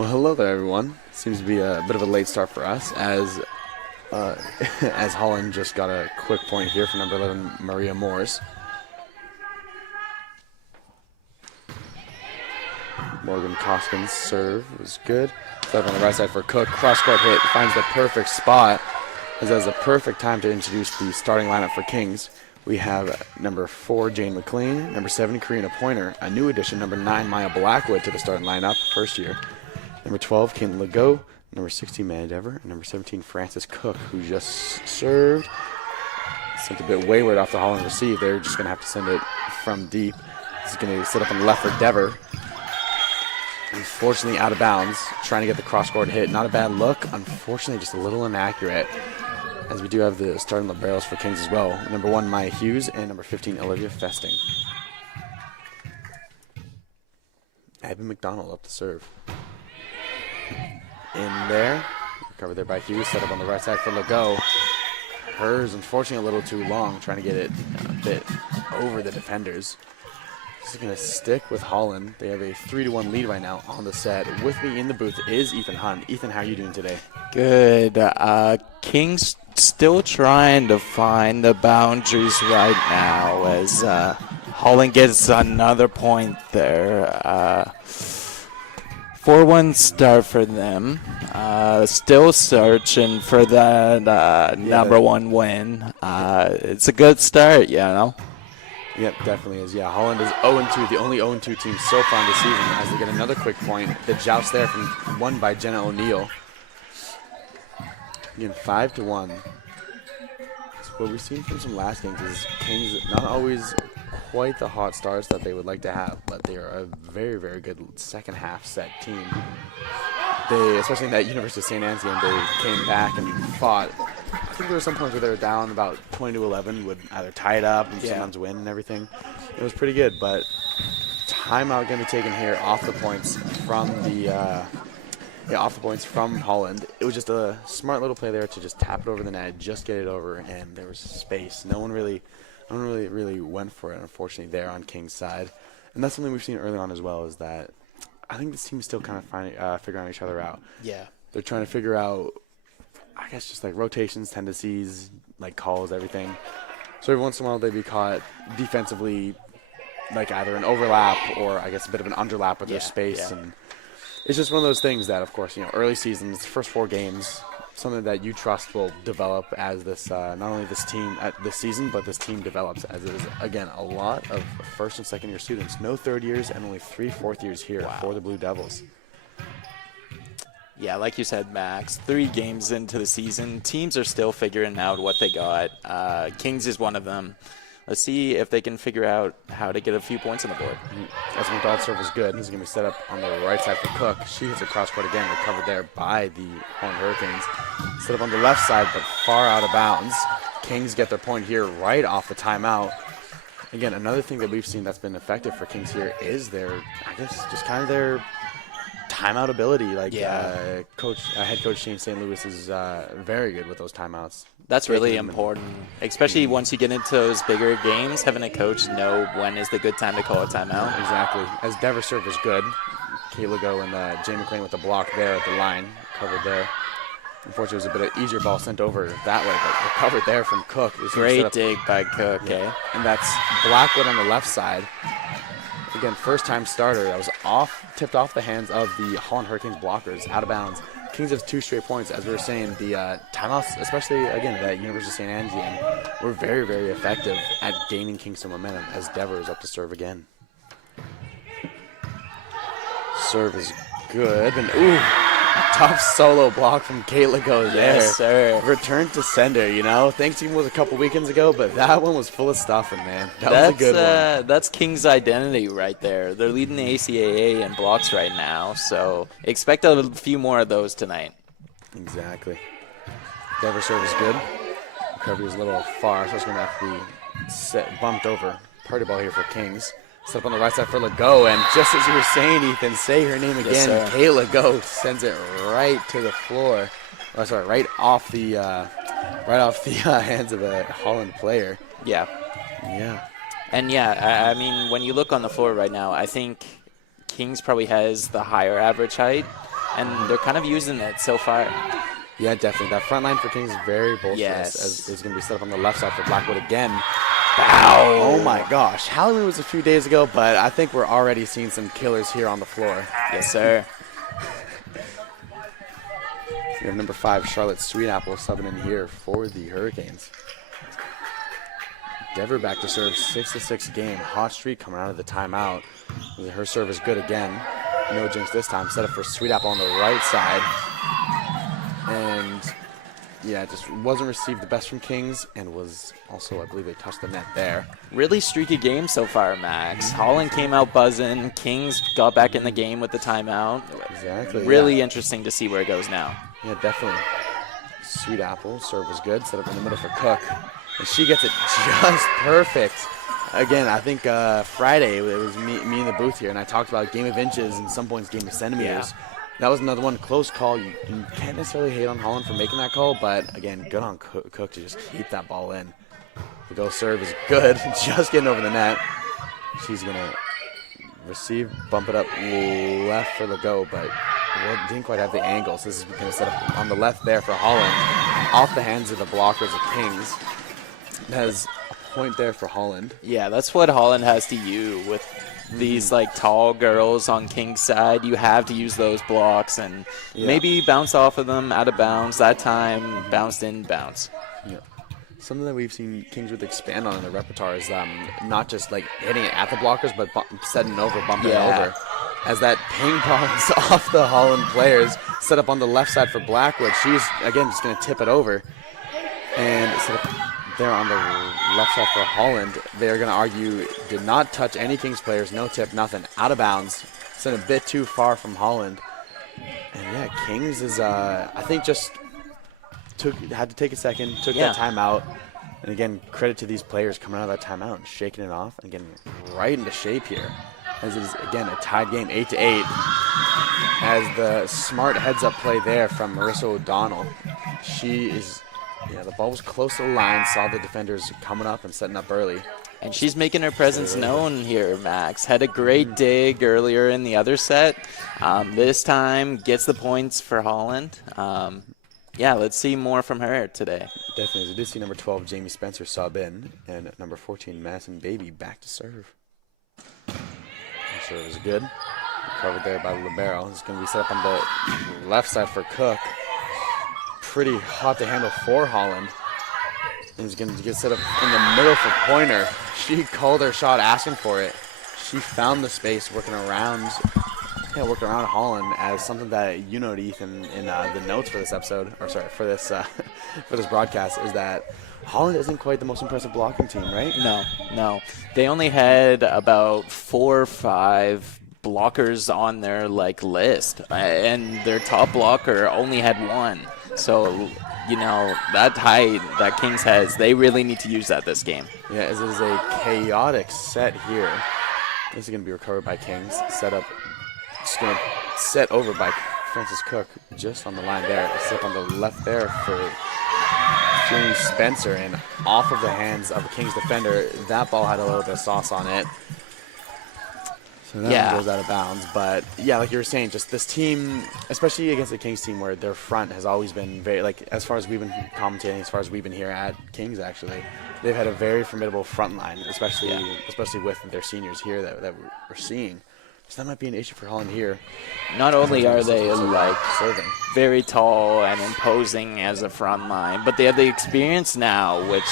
Well, hello there, everyone. Seems to be a bit of a late start for us as as Holland just got a quick point here from number 11, Maria Morris. Morgan Koskins' serve was good. Set up on the right side for Cook. Cross-court hit, finds the perfect spot. As that is a perfect time to introduce the starting lineup for Kings. We have number 4, Jane McLean, number 7, Karina Pointer, a new addition, number 9, Maya Blackwood to the starting lineup, first year. Number 12, Caitlin Legault, number 16, Amanda Dever, and number 17, Frances Cook, who just served. Sent a bit wayward off the Holland receive. They're just going to have to send it from deep. This is going to set up on the left for Dever. Unfortunately, out of bounds, trying to get the cross-court hit. Not a bad look. Unfortunately, just a little inaccurate. As we do have the starting liberos for Kings as well. Number 1, Maya Hughes, and number 15, Olivia Festing. Abby McDonald up to serve. In there. Recovered there by Hughes. Set up on the right side for Legault. Hers, unfortunately, a little too long. Trying to get it a bit over the defenders. This is going to stick with Holland. They have a 3-1 lead right now on the set. With me in the booth is Ethan Hunt. Ethan, how are you doing today? Good. Kings still trying to find the boundaries right now as Holland gets another point there. 4-1 start for them. Still searching for that number 1 win. It's a good start, you know. Yep, definitely is. Yeah, Holland is 0-2, the only 0-2 team so far in the season as they get another quick point. The joust there won by Jenna O'Neill. Again, 5-1. So what we've seen from some last games is Kings not always quite the hot starts that they would like to have, but they are a very, very good second half set team. They, especially in that University of St. Anne's game, they came back and fought. I think there were some points where they were down about 20-11, would either tie it up and sometimes win and everything. It was pretty good, but timeout going to be taken here off the points from from Holland. It was just a smart little play there to just tap it over the net, just get it over, and there was space. No one really went for it, unfortunately, there on King's side. And that's something we've seen early on as well, is that I think this team is still kind of figuring each other out. Yeah. They're trying to figure out, I guess, just like rotations, tendencies, like calls, everything. So every once in a while they'd be caught defensively, like either an overlap or I guess a bit of an underlap with their space. Yeah. And it's just one of those things that, of course, early seasons, first 4 games, something that you trust will develop as this, not only this team at this season, but this team develops, as it is, again, a lot of first and second year students. No third years and only 3 fourth years here for the Blue Devils. Yeah, like you said, Max, 3 games into the season, teams are still figuring out what they got. Kings is one of them. Let's see if they can figure out how to get a few points on the board. As McDonald's serve is good. He's going to be set up on the right side for Cook. She hits a cross court again, recovered there by the Holland Hurricanes. Set up on the left side, but far out of bounds. Kings get their point here right off the timeout. Again, another thing that we've seen that's been effective for Kings here is their, I guess, just kind of their timeout ability. Like head coach Shane St. Louis is very good with those timeouts. That's really important, especially once you get into those bigger games, having a coach know when is the good time to call a timeout. Exactly. As Dever serve is good. Kayla Go and Jay McLean with the block there at the line, covered there. Unfortunately, it was a bit of easier ball sent over that way, but recovered there from Cook. Great dig by Cook, And that's Blackwood on the left side. Again, first-time starter. That was tipped off the hands of the Holland Hurricanes blockers, out of bounds. Kings have 2 straight points. As we were saying, the timeouts, especially, again, that University of St. Anne's game, were very, very effective at gaining Kings some momentum as Dever is up to serve again. Serve is good. And, tough solo block from Kayla goes there. Yes, sir. Return to sender, Thanks even was a couple weekends ago, but that one was full of stuffing, man. That was a good one. That's King's identity right there. They're leading the ACAA in blocks right now, so expect a few more of those tonight. Exactly. Dever serve is good. Recovery is a little far, so it's going to have to be bumped over. Party ball here for Kings. Set up on the right side for Legault, and just as you were saying, Ethan, say her name again. Yes, Kayla Legault sends it right to the floor. Oh, sorry, right off the hands of a Holland player. Yeah. Yeah. And I mean, when you look on the floor right now, I think Kings probably has the higher average height, and they're kind of using it so far. Yeah, definitely. That front line for Kings is very boisterous. Yes. As it's going to be set up on the left side for Blackwood again. Wow. Oh my gosh. Halloween was a few days ago, but I think we're already seeing some killers here on the floor. Yes, sir. We have number 5, Charlotte Sweetapple, subbing in here for the Hurricanes. Dever back to serve, 6-6 game. Hot streak coming out of the timeout. Her serve is good again. No jinx this time. Set up for Sweetapple on the right side. And yeah, just wasn't received the best from Kings, and was also, I believe, they touched the net there. Really streaky game so far, Max. Holland came out buzzing. Kings got back in the game with the timeout. Exactly. Really interesting to see where it goes now. Yeah, definitely. Sweetapple, serve was good. Set up in the middle for Cook. And she gets it just perfect. Again, I think Friday, it was me in the booth here, and I talked about game of inches and some points game of centimeters. Yeah. That was another one, close call. You can't necessarily hate on Holland for making that call, but again, good on Cook to just keep that ball in. The go serve is good, just getting over the net. She's going to receive, bump it up left for the go, but didn't quite have the angle. So this is going to set up on the left there for Holland, off the hands of the blockers of Kings. Has a point there for Holland. Yeah, that's what Holland has to use with these like tall girls on King's side. You have to use those blocks and maybe bounce off of them out of bounds. That time, bounced in, bounce. Yeah. Something that we've seen Kings really expand on in the repertoire is not just like hitting it at the blockers, but setting over, bumping it over. As that ping pongs off the Holland players, set up on the left side for Blackwood. She's, again, just going to tip it over. And set up there on the left side for Holland. They're going to argue did not touch any Kings players, no tip, nothing, out of bounds. Sent a bit too far from Holland. And yeah, Kings is, I think, just had to take a second, took that timeout. And again, credit to these players coming out of that timeout and shaking it off and getting right into shape here. As it is, again, a tied game, 8-8. As the smart heads-up play there from Marissa O'Donnell. She is... Yeah, the ball was close to the line, saw the defenders coming up and setting up early. And she's making her presence known here, Max. Had a great dig earlier in the other set. This time gets the points for Holland. Yeah, let's see more from her today. Definitely. As we did see number 12, Jamie Spencer, sub in, and number 14, Madison Baby, back to serve. The serve is good. Covered there by the libero. It's going to be set up on the left side for Cook. Pretty hot to handle for Holland. And he's going to get set up in the middle for Pointer. She called her shot, asking for it. She found the space, working around Holland as something that you noted, Ethan, in the notes for this episode, or sorry, for this for this broadcast, is that Holland isn't quite the most impressive blocking team, right? No. They only had about 4 or 5 blockers on their list, and their top blocker only had 1. So, you know, that height that Kings has, they really need to use that this game. Yeah, as it is a chaotic set here. This is going to be recovered by Kings. Set up, just going to set over by Francis Cook just on the line there. Set up on the left there for Jamie Spencer, and off of the hands of a Kings defender. That ball had a little bit of sauce on it. So that one goes out of bounds. But, yeah, like you were saying, just this team, especially against the Kings team where their front has always been very, like, as far as we've been commentating, as far as we've been here at Kings, actually, they've had a very formidable front line, especially with their seniors here that we're seeing. So that might be an issue for Holland here. Not only are they, very tall and imposing as a front line, but they have the experience now, which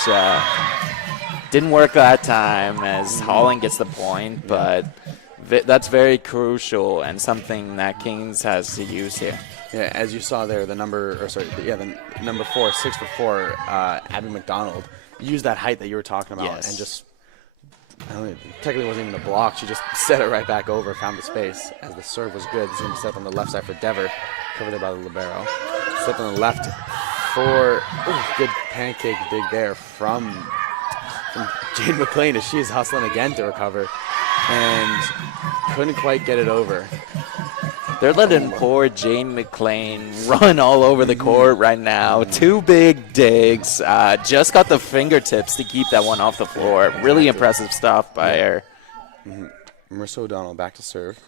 didn't work that time as Holland gets the point, but that's very crucial and something that Kings has to use here. Yeah, as you saw there, the number 4, 6'4", Abby McDonald used that height that you were talking about and just, technically wasn't even a block. She just set it right back over, found the space. As the serve was good, this is going to be set up on the left side for Dever, covered there by the libero. Set on the left for good pancake dig there from Jade McLean as she's hustling again to recover and couldn't quite get it over. They're letting poor Jane McLean run all over the court right now. 2 big digs. Just got the fingertips to keep that one off the floor. Really impressive stuff by her. Marissa O'Donnell back to serve.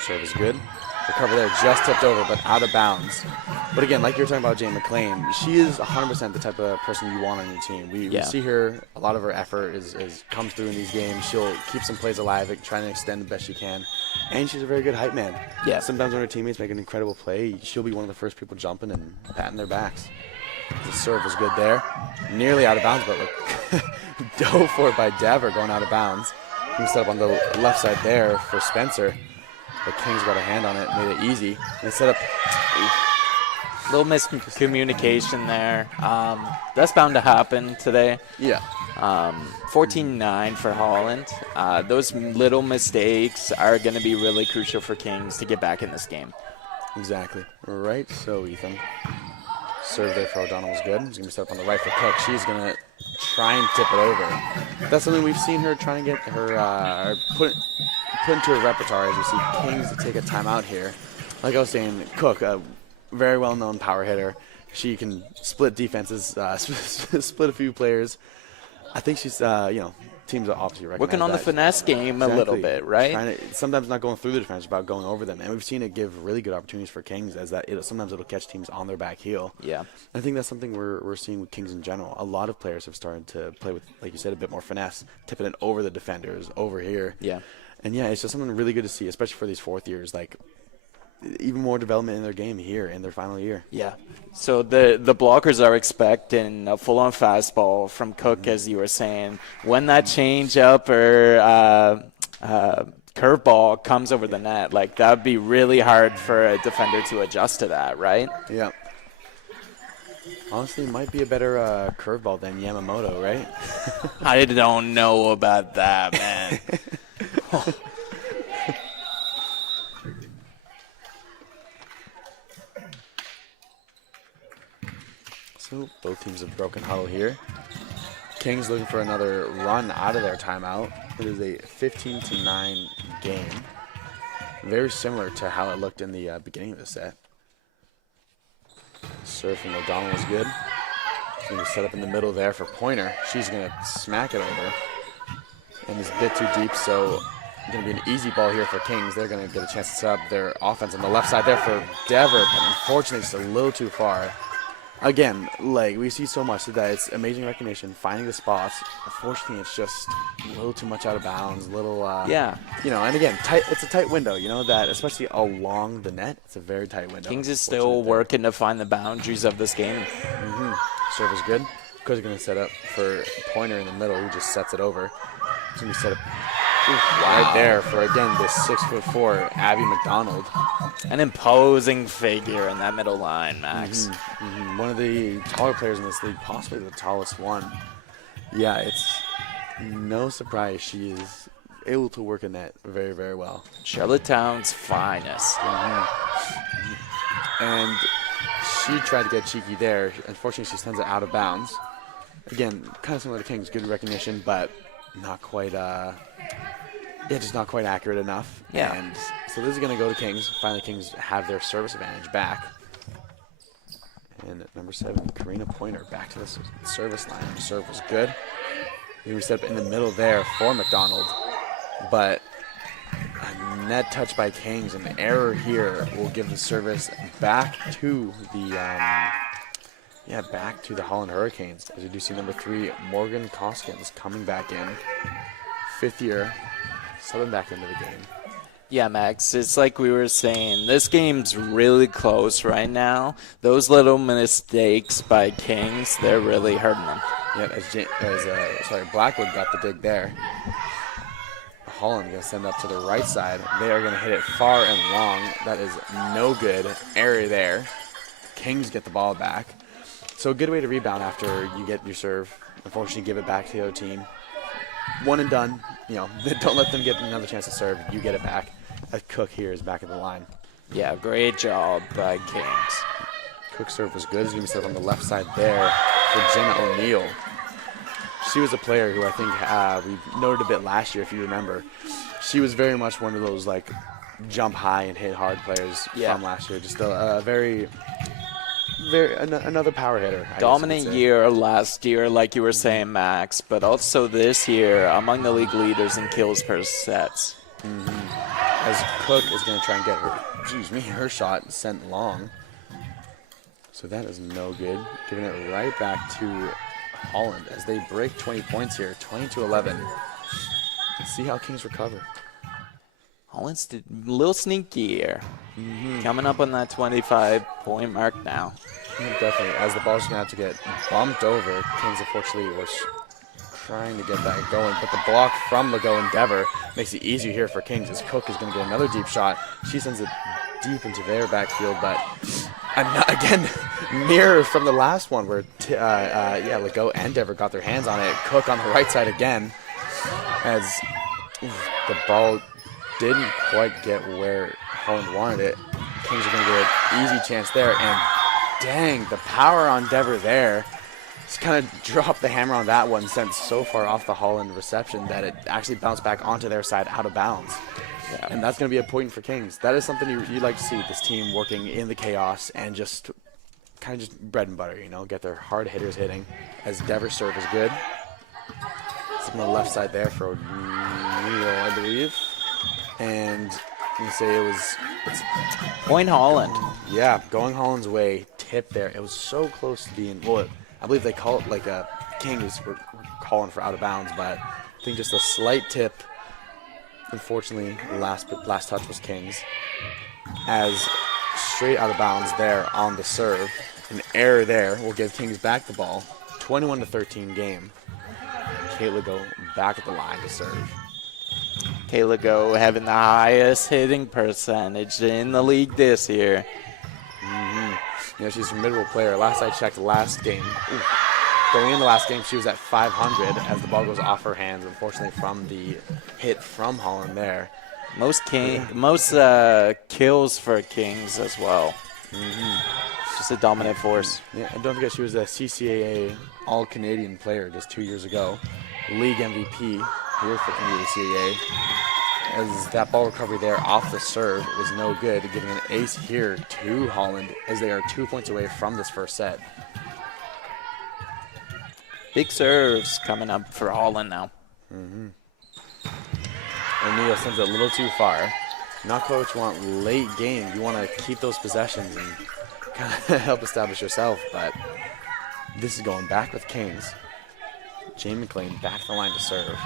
Serve is good. Recover there, just tipped over, but out of bounds. But again, like you were talking about Jane McLean, she is 100% the type of person you want on your team. We see her, a lot of her effort comes through in these games. She'll keep some plays alive, trying to extend the best she can. And she's a very good hype man. Yeah. Sometimes when her teammates make an incredible play, she'll be one of the first people jumping and patting their backs. The serve was good there. Nearly out of bounds, but look, dove for it by Dever going out of bounds. He was set up on the left side there for Spencer. The Kings got a hand on it, made it easy. And set up. Little miscommunication there. That's bound to happen today. Yeah. 14-9 for Holland. Those little mistakes are going to be really crucial for Kings to get back in this game. Exactly. Right, so Ethan. Serve there for O'Donnell was good. He's going to be set up on the right for Cook. She's going to try and tip it over. That's something we've seen her try and get her put into her repertoire as we see Kings to take a timeout here. Like I was saying, Cook, a very well-known power hitter. She can split defenses, split a few players. I think she's, teams are obviously recognize working on the finesse game a little bit, right? Sometimes not going through the defense, about going over them. And we've seen it give really good opportunities for Kings as that sometimes it'll catch teams on their back heel. Yeah. I think that's something we're seeing with Kings in general. A lot of players have started to play with, like you said, a bit more finesse, tipping it over the defenders, over here. Yeah. And, it's just something really good to see, especially for these fourth years. Like, even more development in their game here in their final year. Yeah. So the blockers are expecting a full-on fastball from Cook, as you were saying. When that change-up or curveball comes over the net, like that would be really hard for a defender to adjust to that, right? Yeah. Honestly, might be a better curveball than Yamamoto, right? I don't know about that, man. So both teams have broken huddle here. Kings looking for another run out of their timeout. It is a 15-9 game. Very similar to how it looked in the beginning of the set. Serve from O'Donnell is good. She's going to set up in the middle there for Pointer. She's going to smack it over. And it's a bit too deep, so it's going to be an easy ball here for Kings. They're going to get a chance to set up their offense on the left side there for Dever, but unfortunately it's a little too far. Again, like we see so much that it's amazing recognition, finding the spots. Unfortunately, it's just a little too much out of bounds, and again, it's a tight window, that especially along the net, it's a very tight window. Kings is still working to find the boundaries of this game. Serve is good. Cook's going to set up for Pointer in the middle, who just sets it over. He's going to set up right there for, again, this 6'4" Abby McDonald. An imposing figure in that middle line, Max. One of the taller players in this league, possibly the tallest one. Yeah, it's no surprise she is able to work in that very, very well. Charlottetown's finest. And she tried to get cheeky there. Unfortunately, she sends it out of bounds. Again, kind of similar to Kings, good recognition, but not quite just not quite accurate enough. Yeah. And so this is going to go to Kings. Finally, Kings have their service advantage back. And at number 7, Karina Pointer back to the service line. The serve was good. We set up in the middle there for McDonald. But a net touch by Kings, and the error here will give the service back to the back to the Holland Hurricanes. As you do see number 3, Morgan Koskins coming back in. 5th year, subbing back into the game. Yeah, Max, it's like we were saying, this game's really close right now. Those little mistakes by Kings, they're really hurting them. Yeah, Blackwood got the dig there. Holland going to send up to the right side. They are going to hit it far and long. That is no good. Error there. Kings get the ball back. So a good way to rebound after you get your serve. Unfortunately, give it back to the other team. One and done. Don't let them get another chance to serve. You get it back. Cook here is back at the line. Yeah, great job by Kings. Cook's serve was good. He's going to be set on the left side there for Jenna O'Neill. She was a player who I think we noted a bit last year, if you remember. She was very much one of those, jump high and hit hard players from last year. Just a very another power hitter. Dominant year last year, like you were saying, Max, but also this year among the league leaders in kills per sets. as Cook is going to try and get her shot sent long. So that is no good. Giving it right back to Holland as they break 20 points here, 20-11. Let's see how Kings recover. Holland's a little sneaky here. Coming up on that 25-point mark now. Yeah, definitely. As the ball's going to have to get bumped over, Kings unfortunately was trying to get that going, but the block from Legault and Dever makes it easier here for Kings as Cook is going to get another deep shot. She sends it deep into their backfield, but again, mirror from the last one where Legault and Dever got their hands on it. Cook on the right side again as the ball didn't quite get where Holland wanted it. Kings are going to get an easy chance there, and dang, the power on Dever there. Just kind of dropped the hammer on that one, sent so far off the Holland reception that it actually bounced back onto their side out of bounds. Yeah. And that's going to be a point for Kings. That is something you like to see, this team working in the chaos and just kind of just bread and butter, get their hard hitters hitting. As Dever's serve is good. It's on the left side there for O'Neal, I believe. And I'm going to say it's point Holland. Yeah, going Holland's way, tip there. It was so close to being, I believe they call it like a Kings were calling for out of bounds, but I think just a slight tip. Unfortunately, last touch was Kings. As straight out of bounds there on the serve. An error there will give Kings back the ball. 21-13 game. Kate Legault back at the line to serve. Kate Legault having the highest hitting percentage in the league this year. She's a formidable player. Last I checked, last game, going in the last game, she was at 500 as the ball goes off her hands, unfortunately, from the hit from Holland there. Most kills for Kings as well. Just a dominant force. Yeah, and don't forget she was a CCAA All-Canadian player just 2 years ago. League MVP here for the ACAA. As that ball recovery there off the serve was no good, giving an ace here to Holland as they are 2 points away from this first set. Big serves coming up for Holland now. O'Neal sends it a little too far. Not quite what you want late game. You want to keep those possessions and kind of help establish yourself, but this is going back with Kings. Jamie McLean back to the line to serve.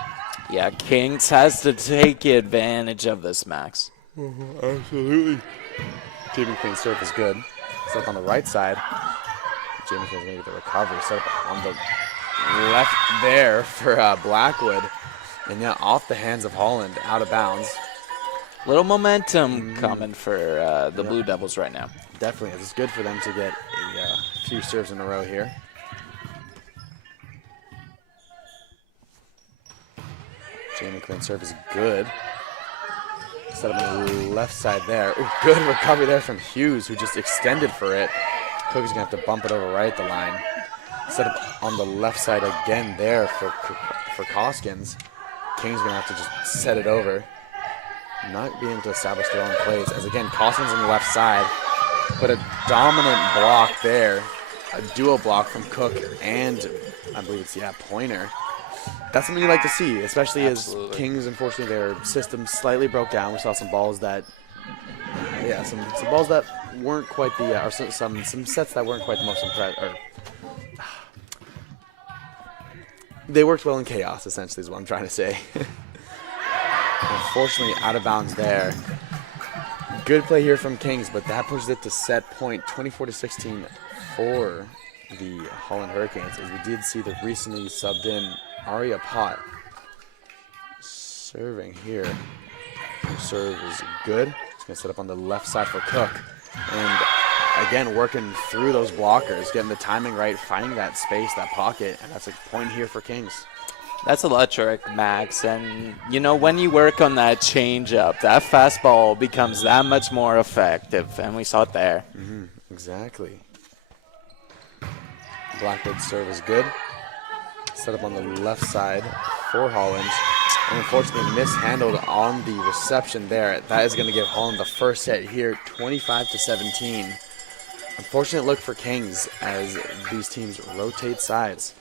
Yeah, Kings has to take advantage of this, Max. Absolutely. Jamie McLean's serve is good. Set up on the right side. Jamie McLean's going to get the recovery. Set up on the left there for Blackwood. And yeah, off the hands of Holland, out of bounds. Little momentum coming for the Blue Devils right now. Definitely. It's good for them to get a few serves in a row here. Jamie McLean's serve is good. Set up on the left side there. Ooh, good recovery there from Hughes, who just extended for it. Cook is going to have to bump it over right at the line. Set up on the left side again there for Koskins. King's going to have to just set it over. Not being able to establish their own plays. As again, Koskins on the left side. But a dominant block there. A dual block from Cook and I believe it's, Pointer. That's something you like to see, especially as Kings, unfortunately, their system slightly broke down. We saw some balls that, some balls that weren't quite the, or some sets that weren't quite the most impressive. They worked well in chaos, essentially, is what I'm trying to say. Unfortunately, out of bounds there. Good play here from Kings, but that pushes it to set point, 24-16 for the Holland Hurricanes, as we did see the recently subbed in Aria Pott serving here. Her serve is good. It's going to set up on the left side for Cook. And again, working through those blockers, getting the timing right, finding that space, that pocket, and that's a point here for Kings. That's electric, Max. And, when you work on that changeup, that fastball becomes that much more effective. And we saw it there. Exactly. Blackwood's serve is good. Set up on the left side for Holland. And unfortunately mishandled on the reception there. That is going to give Holland the first set here, 25-17. Unfortunate look for Kings as these teams rotate sides.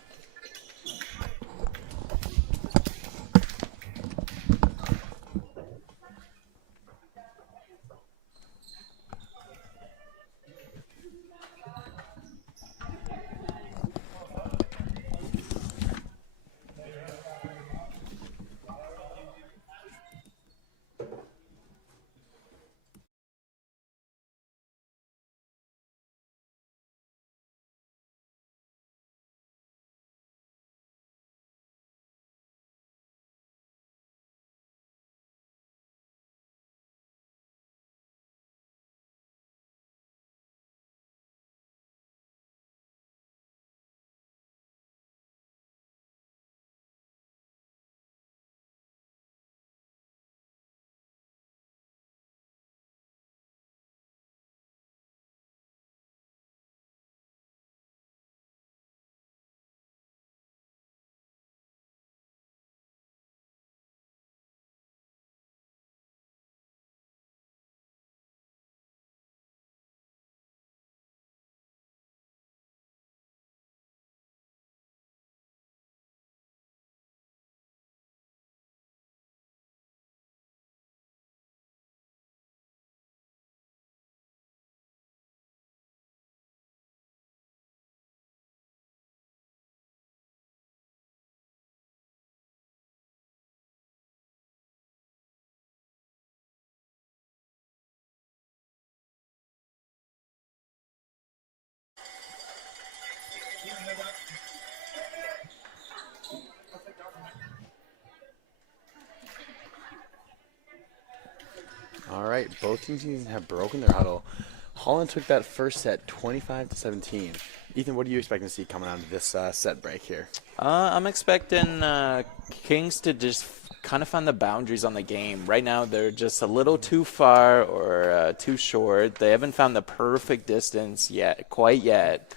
All right, both teams have broken their huddle. Holland took that first set 25-17. Ethan, what are you expecting to see coming out of this set break here? I'm expecting Kings to just kind of find the boundaries on the game. Right now, they're just a little too far or too short. They haven't found the perfect distance quite yet.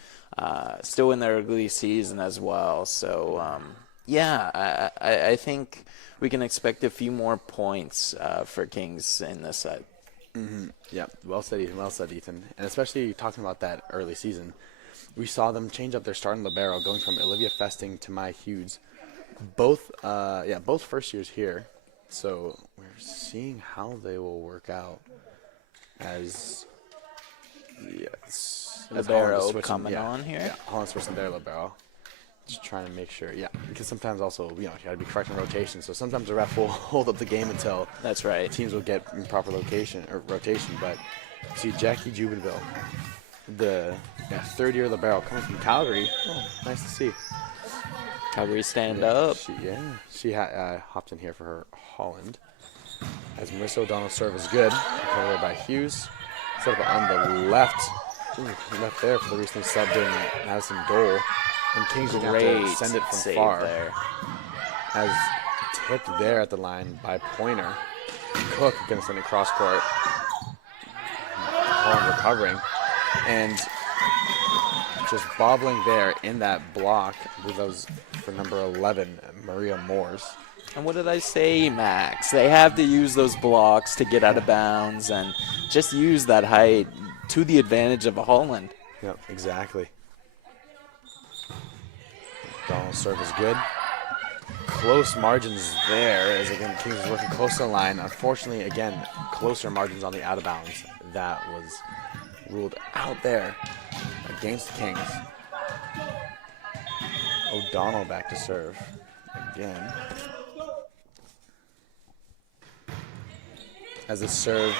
Still in their early season as well. So, yeah, I think we can expect a few more points for Kings in this set. Mm-hmm. Yeah, well said, Ethan. Well said, Ethan. And especially talking about that early season, we saw them change up their starting libero, going from Olivia Festing to Mai Hughes. Both first years here. So we're seeing how they will work out as Libero coming on here. Yeah, Holland switching their libero. Just trying to make sure, because sometimes also, you got to be correct in rotation. So sometimes the ref will hold up the game until that's right. Teams will get in proper rotation. But see Jackie Jubenville, the third-year libero coming from Calgary. Oh, nice to see. Calgary stand up. She hopped in here for her Holland. As Marissa O'Donnell's serve is good, covered by Hughes. Set up on the left. Left there for the recently subbed in Madison Dole. And Kings are going to send it from far. There. As tipped there at the line by Pointer. Cook going to send it cross court. Holland recovering. And just bobbling there in that block. I believe that was for number 11, Maria Moores. And what did I say, Max? They have to use those blocks to get out of bounds and just use that height to the advantage of a Holland. Yep, exactly. Donald's serve is good. Close margins there as, again, Kings is working close to the line. Unfortunately, again, closer margins on the out of bounds. That was ruled out there against the Kings. O'Donnell back to serve again. As the serve,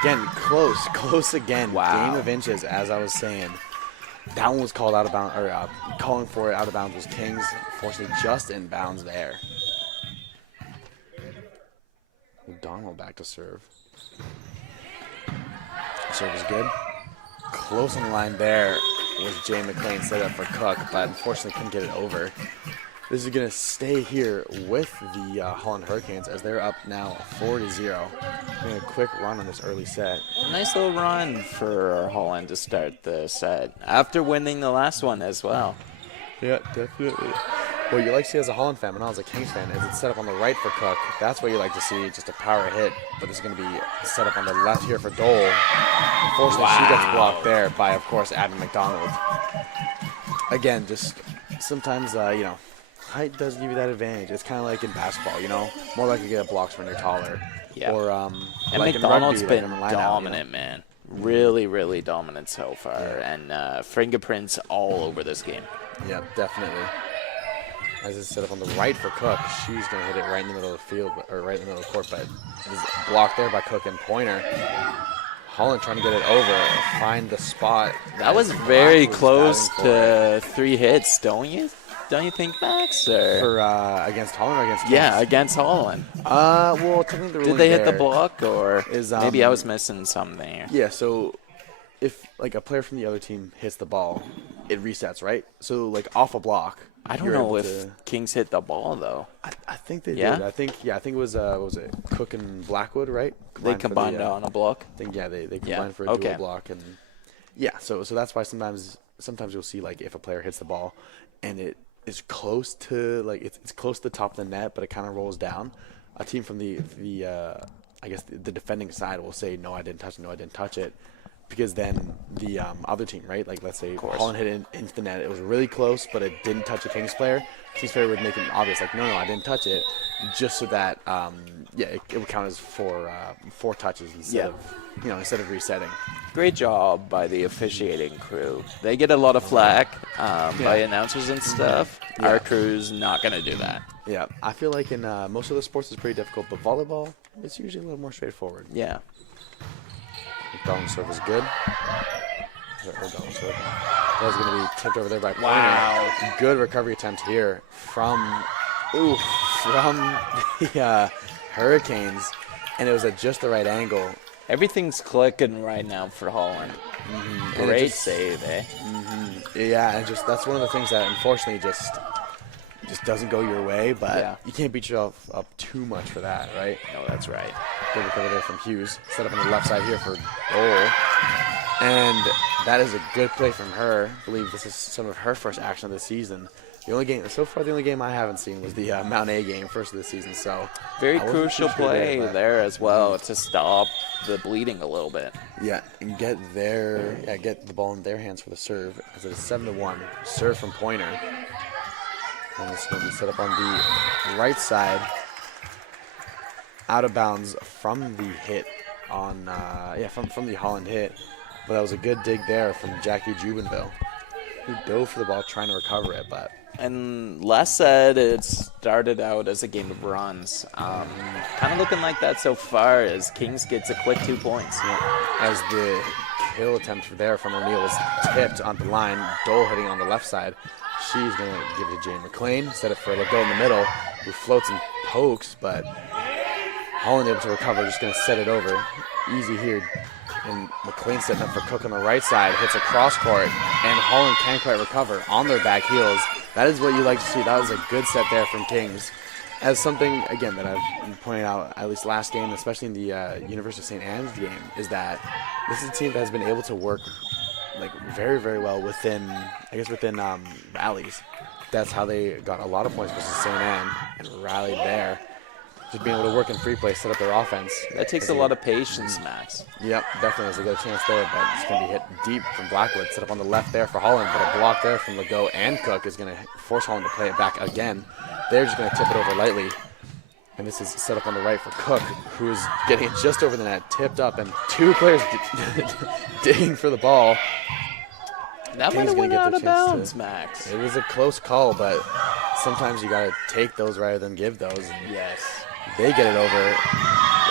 again, close again. Wow. Game of inches, as I was saying. That one was called out of bounds, or calling for it out of bounds was Kings. Unfortunately, just in bounds there. O'Donnell back to serve. Serve is good. Close on the line there was Jay McLean set up for Cook, but unfortunately couldn't get it over. This is going to stay here with the Holland Hurricanes as they're up now 4-0. Doing a quick run on this early set. Nice little run for Holland to start the set after winning the last one as well. Yeah, definitely. What you like to see as a Holland fan, but not as a Kings fan, is it's set up on the right for Cook. That's what you like to see, just a power hit. But this is going to be set up on the left here for Dole. Unfortunately, she gets blocked there by, of course, Abby McDonald. Again, just sometimes, height does give you that advantage. It's kind of like in basketball, more likely to get blocks when you're taller. Yeah. Or, and like McDonald's in been rugby, like dominant, man. Really, really dominant so far. Yeah. And fingerprints all over this game. Yep, definitely. As it's set up on the right for Cook, she's going to hit it right in the middle of the field, or right in the middle of the court, but it's blocked there by Cook and Pointer. Holland trying to get it over, find the spot. That was very close to 3 hits, don't you think, Max? Or? For against Holland or against Kings? Yeah, against Holland. Well, technically the ruling Did they hit the there block, or is, maybe I was missing something? Yeah, so if like a player from the other team hits the ball, it resets, right? So like off a block. I don't know if Kings hit the ball though. I think they Yeah? did. I think it was what was it Cook and Blackwood, right? They combined on a block. I think they combined for a dual block, and so that's why sometimes you'll see like if a player hits the ball and it is close to it's close to the top of the net, but it kind of rolls down. A team from the I guess the defending side will say no, I didn't touch it. Because then the other team, right? Like, let's say Holland hit it into the net. It was really close, but it didn't touch a Kings player. Kings player would make it obvious, like, no, I didn't touch it, just so that, it would count as 4 touches instead of resetting. Great job by the officiating crew. They get a lot of flack by announcers and stuff. Yeah. Our crew's not going to do that. Yeah, I feel like in most of the sports it's pretty difficult, but volleyball, it's usually a little more straightforward. Yeah. McDonald's serve is good. O'Donnell's serve. That was going to be tipped over there by Pointer. Wow. Good recovery attempt here from the Hurricanes, and it was at just the right angle. Everything's clicking right now for Holland. And it Great just- save, eh? Yeah, and just that's one of the things that unfortunately just doesn't go your way, but Yeah. you can't beat yourself up too much for that, right? No, that's right. Good recovery there from Hughes. Set up on the left side here for goal. And that is a good play from her. I believe this is some of her first action of the season. The only game I haven't seen was the Mount A game, first of the season. So Very I wasn't crucial too sure play but- there as well to stop the bleeding a little bit. Yeah, and get the ball in their hands for the serve. As it is 7-1, serve from Pointer. And it's going to be set up on the right side, out of bounds from the hit on from the Holland hit. But that was a good dig there from Jackie Jubenville, who dove for the ball trying to recover it, but And Les said it started out as a game of runs. Kind of looking like that so far as Kings gets a quick 2 points. as the kill attempt there from O'Neal was tipped on the line, Dole hitting on the left side. She's going to give it to Jane McLean, set it for Legault in the middle, who floats and pokes, but Holland able to recover, just going to set it over. Easy here. And McLean setting up for Cook on the right side, hits a cross court, and Holland can't quite recover on their back heels. That is what you like to see. That was a good set there from Kings. As something, again, that I've been pointing out, at least last game, especially in the University of St. Anne's game, is that this is a team that has been able to work like very, very well within rallies. That's how they got a lot of points versus St. Anne and rallied there. Just being able to work in free play, set up their offense. That takes a lot of patience, Max. Yep, definitely has a good chance there, but it's going to be hit deep from Blackwood. Set up on the left there for Holland, but a block there from Legault and Cook is going to force Holland to play it back again. They're just going to tip it over lightly. And this is set up on the right for Cook, who is getting it just over the net, tipped up, and two players digging for the ball. That might Kings have gonna went get out the of chance bounds, to- Max. It was a close call, but sometimes you got to take those rather than give those. And Yes. they get it over.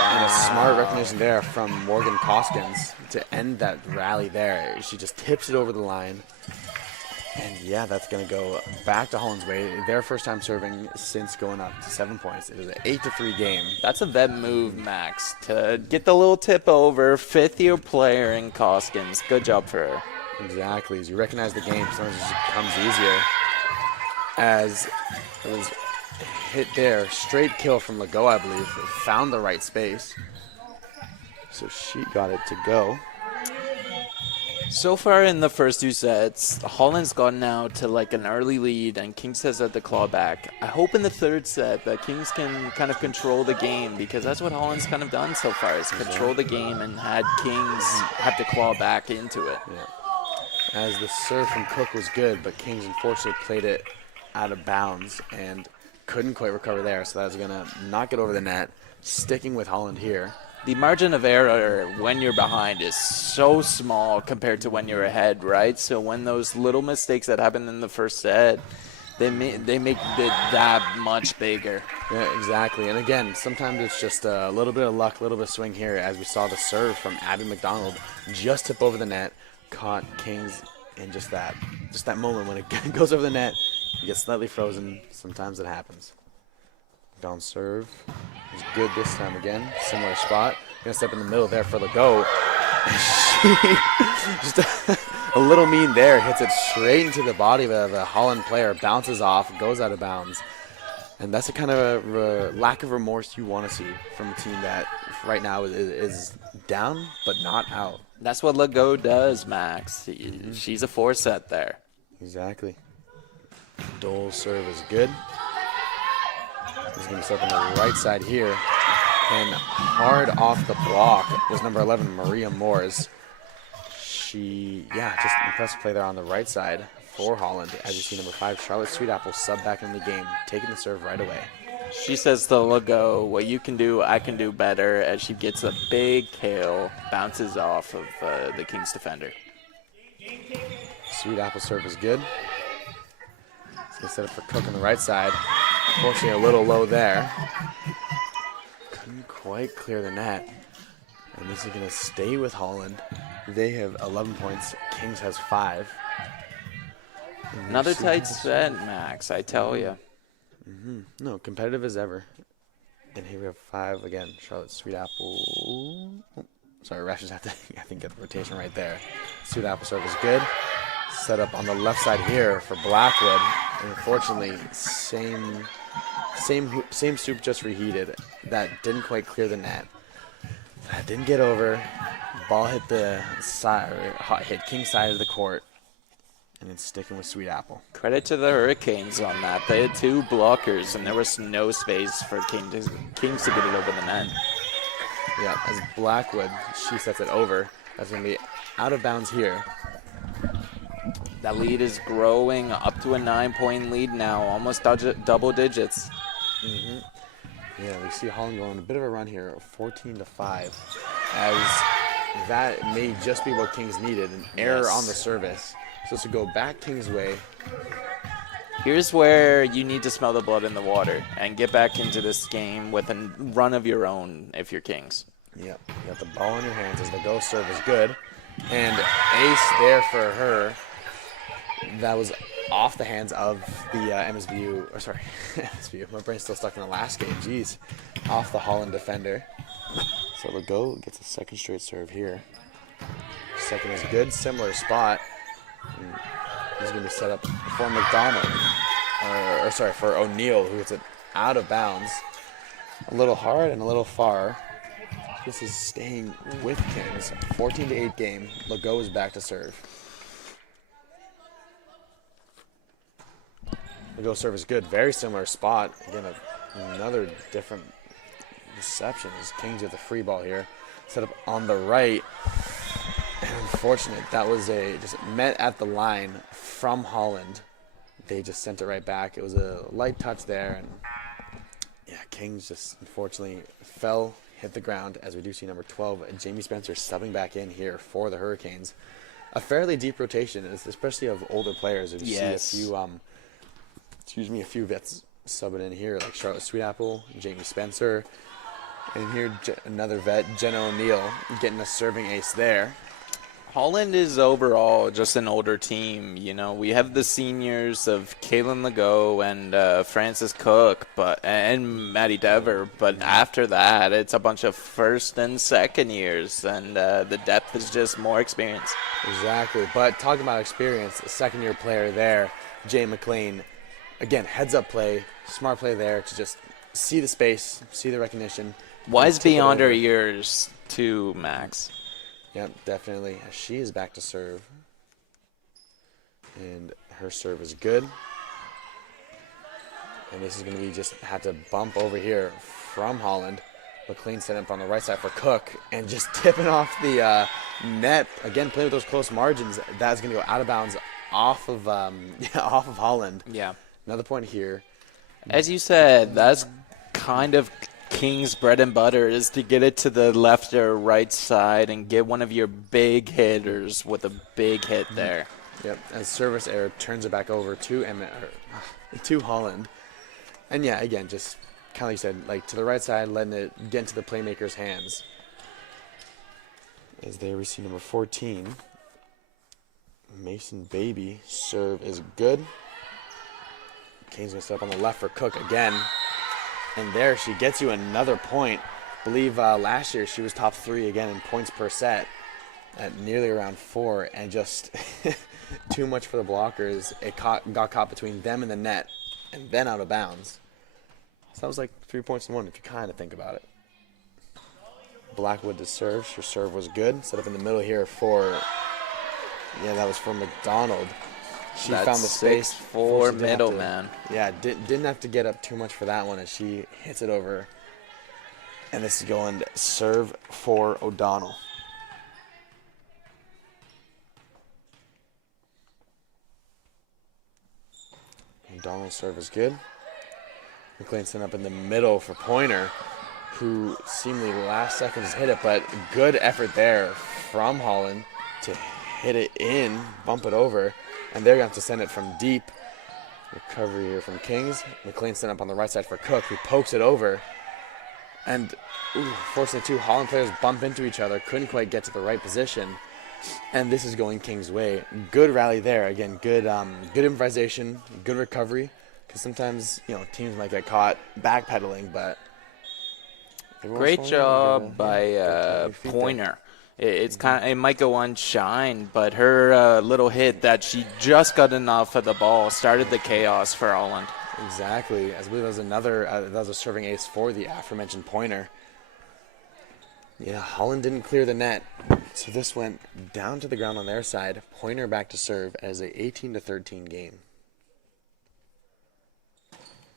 And a smart recognition there from Morgan Koskins to end that rally there. She just tips it over the line. And yeah, that's going to go back to Holland's way. Their first time serving since going up to 7 points. It was an 8-3 game. That's a vet move, Max, to get the little tip over. Fifth-year player in Koskins. Good job for her. Exactly. As you recognize the game, sometimes it just becomes easier. As it was hit there, straight kill from Legault, I believe. It found the right space. So she got it to go. So far in the first two sets, Holland's gotten out to like an early lead, and Kings has had to claw back. I hope in the third set that Kings can kind of control the game, because that's what Holland's kind of done so far, is control the game and had Kings have to claw back into it. Yeah. As the serve from Cook was good, but Kings unfortunately played it out of bounds and couldn't quite recover there, so that was going to not get over the net. Sticking with Holland here. The margin of error when you're behind is so small compared to when you're ahead, right? So when those little mistakes that happened in the first set, they make it that much bigger. Yeah, exactly. And again, sometimes it's just a little bit of luck, a little bit of swing here, as we saw the serve from Abby McDonald just tip over the net, caught Kings in just that moment when it goes over the net, you get slightly frozen. Sometimes it happens. Down serve is good this time again. Similar spot. Gonna step in the middle there for Legault. Just a little mean there. Hits it straight into the body of a Holland player. Bounces off. Goes out of bounds. And that's the kind of lack of remorse you want to see from a team that right now is down but not out. That's what Legault does, Max. She's a 4-set there. Exactly. Dole's serve is good. He's going to step on the right side here. And hard off the block was number 11, Maria Moores. Just impressive play there on the right side for Holland. As you see, number 5, Charlotte Sweetapple, sub back in the game, taking the serve right away. She says to Legault, what you can do, I can do better, as she gets a big kill, bounces off of the Kings defender. Sweetapple serve is good. He's going to set up for Cook on the right side. Unfortunately, a little low there. Couldn't quite clear the net. And this is going to stay with Holland. They have 11 points. Kings has 5. Another tight set, Max, I tell you. No, competitive as ever. And here we have 5 again. Charlotte Sweet Apple. Oh, sorry, Rashes have to, I think, get the rotation right there. Sweet Apple serve is good. Set up on the left side here for Blackwood. And unfortunately, same soup, just reheated. That didn't quite clear the net. That didn't get over. Ball hit the side, or hit King's side of the court. And it's sticking with Sweet Apple. Credit to the Hurricanes on that. They had 2 blockers, and there was no space for Kings to get it over the net. Yeah, as Blackwood, she sets it over. That's going to be out of bounds here. That lead is growing up to a 9-point lead now, almost double digits. Yeah, we see Holland going on a bit of a run here, 14-5, as that may just be what Kings needed, an error on the service. So to go back Kings' way. Here's where you need to smell the blood in the water and get back into this game with a run of your own if you're Kings. Yep, you got the ball in your hands as the go serve is good. And ace there for her. That was off the hands of the MSVU, or sorry, MSVU. My brain's still stuck in the last game, jeez. Off the Holland defender. So the go gets a second straight serve here. Second is good, similar spot. And he's going to be set up for McDonald, or sorry, for O'Neal, who gets it out of bounds. A little hard and a little far. This is staying with Kings. 14-8 game. Legault is back to serve. Legault serve is good. Very similar spot. Again, another different reception as Kings get the free ball here. Set up on the right. Unfortunate. That was just met at the line from Holland. They just sent it right back. It was a light touch there, and yeah, Kings just unfortunately hit the ground. As we do see number 12, Jamie Spencer subbing back in here for the Hurricanes. A fairly deep rotation, especially of older players. You see a few vets subbing in here, like Charlotte Sweet Apple, Jamie Spencer, and here another vet, Jenna O'Neal, getting a serving ace there. Holland is overall just an older team. You know, we have the seniors of Kaylin Legault and Francis Cook, and Maddie Dever. But after that, it's a bunch of first and second years, and the depth is just more experience. Exactly. But talking about experience, a second-year player there, Jay McLean. Again, heads-up play, smart play there to just see the space, see the recognition. Wise beyond her years, too, Max. Yep, definitely. She is back to serve. And her serve is good. And this is going to be just have to bump over here from Holland. McLean set up on the right side for Cook and just tipping off the net. Again, playing with those close margins. That's going to go out of bounds off of Holland. Yeah. Another point here. As you said, that's kind of King's bread and butter, is to get it to the left or right side and get one of your big hitters with a big hit there. Yep, as service error turns it back over to Holland. And yeah, again, just kind of like you said, like to the right side, letting it get into the playmaker's hands. As there we see number 14, Mason Baby. Serve is good. Kane's going to step up on the left for Cook again. And there she gets you another point. I believe last year she was top 3 again in points per set at nearly around 4. And just too much for the blockers. It got caught between them and the net and then out of bounds. So that was like 3 points in one if you kind of think about it. Blackwood to serve. Her serve was good. Set up in the middle here for, that was for McDonald. She That's found the space for middle, man. Yeah, didn't have to get up too much for that one as she hits it over. And this is going to serve for O'Donnell. O'Donnell's serve is good. McLean sent up in the middle for Pointer, who seemingly last seconds hit it, but good effort there from Holland to hit it in, bump it over. And they're going to have to send it from deep. Recovery here from Kings. McLean sent up on the right side for Cook, who pokes it over. And fortunately, 2 Holland players bump into each other. Couldn't quite get to the right position. And this is going King's way. Good rally there. Again, good improvisation, good recovery. Because sometimes, teams might get caught backpedaling, but Great job by Pointer. It might go unshine, but her little hit that she just got enough of the ball started the chaos for Holland. Exactly. I believe that was a serving ace for the aforementioned Pointer. Yeah, Holland didn't clear the net, so this went down to the ground on their side. Pointer back to serve as a 18-13 game.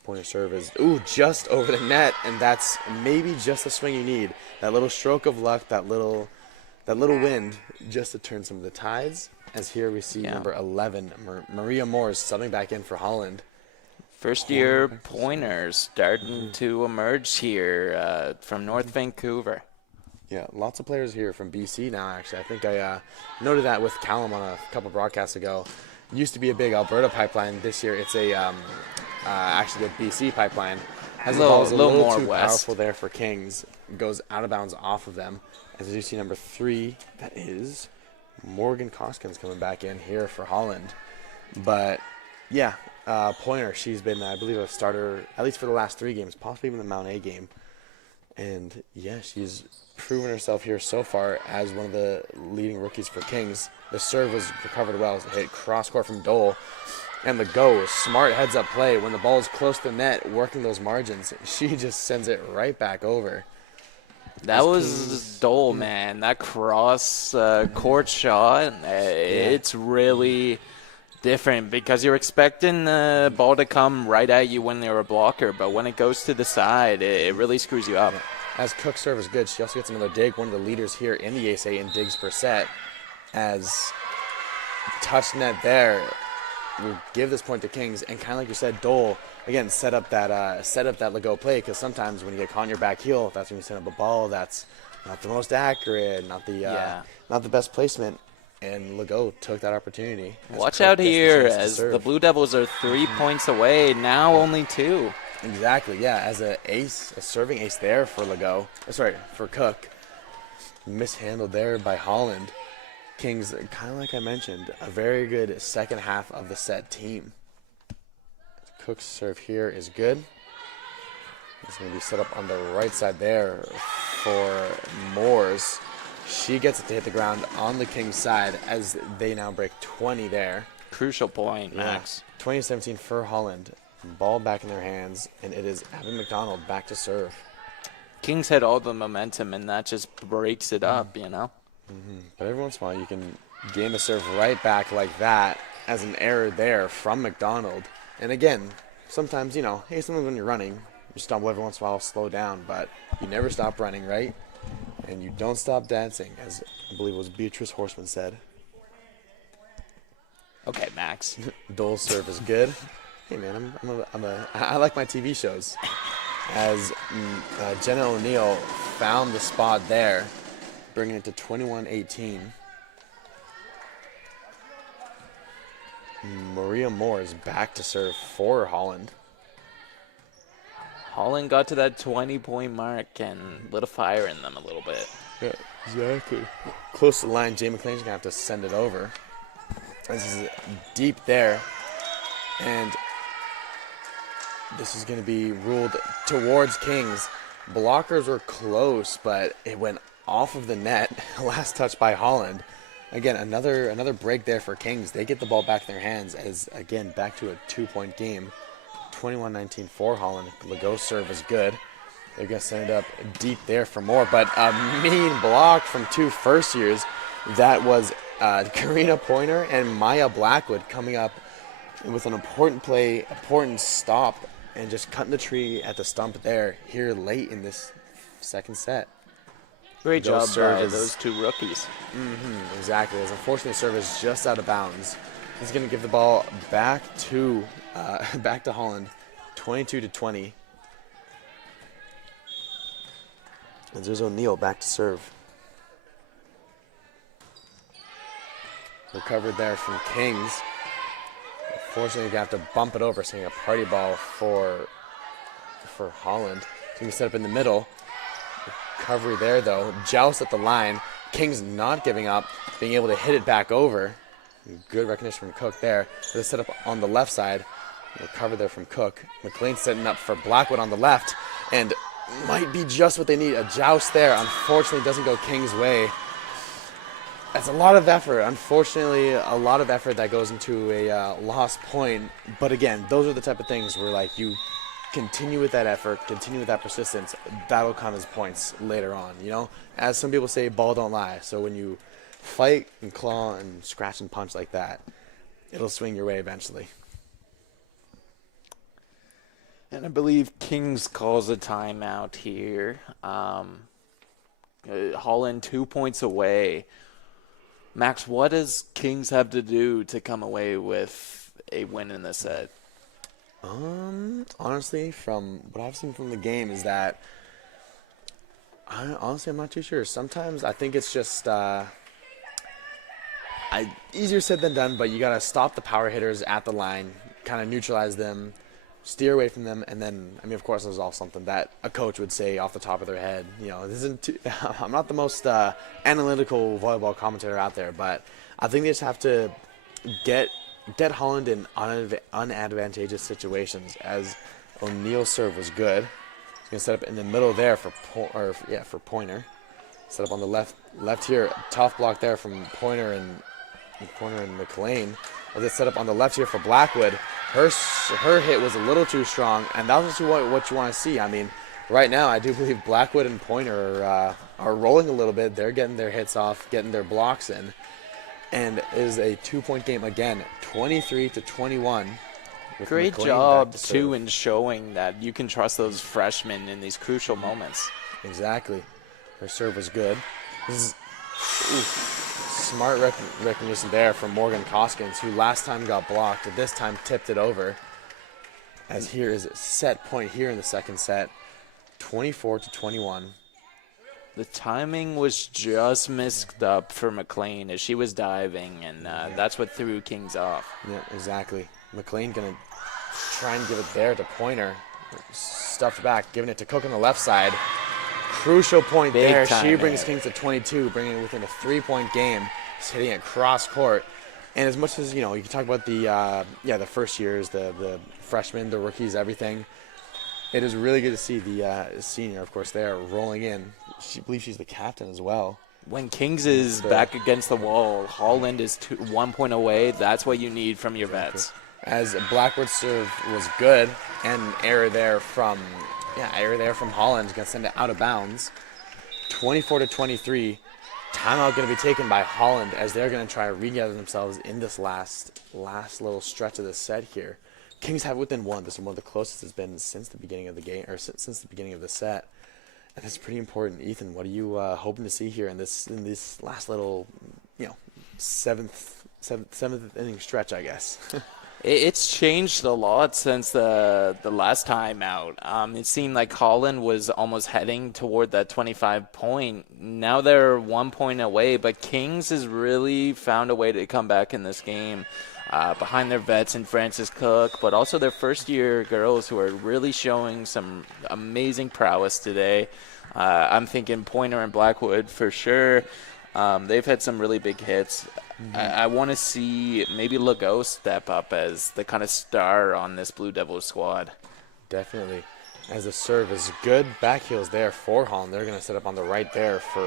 Pointer serve is just over the net, and that's maybe just the swing you need. That little stroke of luck, that little wind, just to turn some of the tides. As here we see number 11, Maria Moores, subbing back in for Holland. First-year Pointers starting to emerge here from North Vancouver. Yeah, lots of players here from BC now, actually. I think I noted that with Callum on a couple broadcasts ago. Used to be a big Alberta pipeline. This year it's actually a BC pipeline. Has a little more too west. Powerful there for Kings. Goes out of bounds off of them. As you see number 3, that is Morgan Koskins coming back in here for Holland. But, yeah, Pointer, she's been, I believe, a starter, at least for the last 3 games, possibly even the Mount A game. And, yeah, she's proven herself here so far as one of the leading rookies for Kings. The serve was recovered well. It hit cross-court from Dole. And the go, smart heads-up play. When the ball is close to the net, working those margins, she just sends it right back over. That was Dole, man. That cross-court shot, it's really different because you're expecting the ball to come right at you when they're a blocker, but when it goes to the side, it really screws you up. As Cook's serve is good, she also gets another dig, one of the leaders here in the ACAA in digs per set. As touch net there, we'll give this point to Kings, and kind of like you said, Dole, again, set up that Legault play, because sometimes when you get caught on your back heel, that's when you set up a ball that's not the most accurate, not the best placement. And Legault took that opportunity. Watch out here as the Blue Devils are 3 points away, now only 2. Exactly, yeah. As a serving ace there for Legault. For Cook. Mishandled there by Holland. Kings, kind of like I mentioned, a very good second half of the set team. Cook's serve here is good. It's going to be set up on the right side there for Moores. She gets it to hit the ground on the Kings side as they now break 20 there. Crucial point, Max. 2017 for Holland. Ball back in their hands, and it is Abby McDonald back to serve. Kings had all the momentum, and that just breaks it up, But every once in a while, you can gain the serve right back like that as an error there from McDonald. And again, sometimes, sometimes when you're running, you stumble every once in a while, slow down, but you never stop running, right? And you don't stop dancing, as I believe it was Beatrice Horseman said. Okay, Max. Dole's serve is good. Hey man, I like my TV shows. As Jenna O'Neill found the spot there, bringing it to 21-18. Maria Moore is back to serve for Holland. Holland got to that 20-point mark and lit a fire in them a little bit. Yeah, exactly. Close to the line, Jay McLean's going to have to send it over. This is deep there. And this is going to be ruled towards Kings. Blockers were close, but it went off of the net. Last touch by Holland. Again, another break there for Kings. They get the ball back in their hands as, again, back to a 2-point game. 21-19 for Holland. Legault's serve is good. They're going to send it up deep there for more, but a mean block from 2 first years. That was Karina Pointer and Maya Blackwood coming up with an important play, important stop, and just cutting the tree at the stump there here late in this second set. Great job by those 2 rookies. Exactly. As unfortunately, the serve is just out of bounds. He's going to give the ball back to Holland, 22-20. And there's O'Neill back to serve. Recovered there from Kings. Unfortunately, you have to bump it over, sending a party ball for Holland. It's going to be set up in the middle. recovery there, though. Joust at the line. Kings not giving up, being able to hit it back over. Good recognition from Cook there. The setup on the left side. Recover there from Cook. McLean setting up for Blackwood on the left. And might be just what they need. A joust there. Unfortunately, doesn't go King's way. That's a lot of effort. Unfortunately, a lot of effort that goes into a lost point. But again, those are the type of things where like you continue with that effort, continue with that persistence. That'll come as points later on. You know, as some people say, ball don't lie. So when you fight and claw and scratch and punch like that, it'll swing your way eventually. And I believe Kings calls a timeout here. Holland 2 points away. Max, what does Kings have to do to come away with a win in this set? Honestly, from what I've seen from the game is that I'm not too sure. Sometimes I think it's just easier said than done, but you got to stop the power hitters at the line, kind of neutralize them, steer away from them, and then, I mean, of course, there's all something that a coach would say off the top of their head. You know, this isn't I'm not the most analytical volleyball commentator out there, but I think they just have to get Holland in unadvantageous situations. As O'Neal's serve was good, he's gonna set up in the middle there for Pointer. Set up on the left here, tough block there from Pointer and McLean. As it's set up on the left here for Blackwood. Her hit was a little too strong, and that's what you want to see. I mean, right now I do believe Blackwood and Pointer are rolling a little bit. They're getting their hits off, getting their blocks in, and it is a 2-point game again, 23-21. Great job too in showing that you can trust those freshmen in these crucial moments. Exactly. Her serve was good. This is smart recognition there from Morgan Koskins, who last time got blocked, but this time tipped it over. As here is a set point here in the second set, 24-21. The timing was just mixed up for McLean as she was diving, and that's what threw Kings off. Yeah, exactly. McLean gonna try and give it there to Pointer. Stuffed back, giving it to Cook on the left side. Crucial point Big there. time She brings hit. Kings to 22, bringing it within a 3-point game. She's hitting it cross court. And as much as, you know, you can talk about the first years, the freshmen, the rookies, everything. It is really good to see the senior, of course, there rolling in. I believe she's the captain as well. When Kings is back against the wall, Holland is 1 point away. That's what you need from your vets. As Blackwood's serve was good, and error there from Holland, gonna send it out of bounds. 24-23. Timeout going to be taken by Holland as they're going to try to regather themselves in this last little stretch of the set here. Kings have within one. This is one of the closest it's been since the beginning of the game, or since the beginning of the set. And that's pretty important. Ethan, what are you hoping to see here in this last little, seventh inning stretch, I guess? It's changed a lot since the last time out. It seemed like Holland was almost heading toward that 25-point. Now they're 1 point away, but Kings has really found a way to come back in this game behind their vets and Francis Cook, but also their first-year girls who are really showing some amazing prowess today. I'm thinking Pointer and Blackwood for sure. They've had some really big hits. I want to see maybe Legault step up as the kind of star on this Blue Devils squad. Definitely. As the serve is good, back heels there for Holland. They're going to set up on the right there for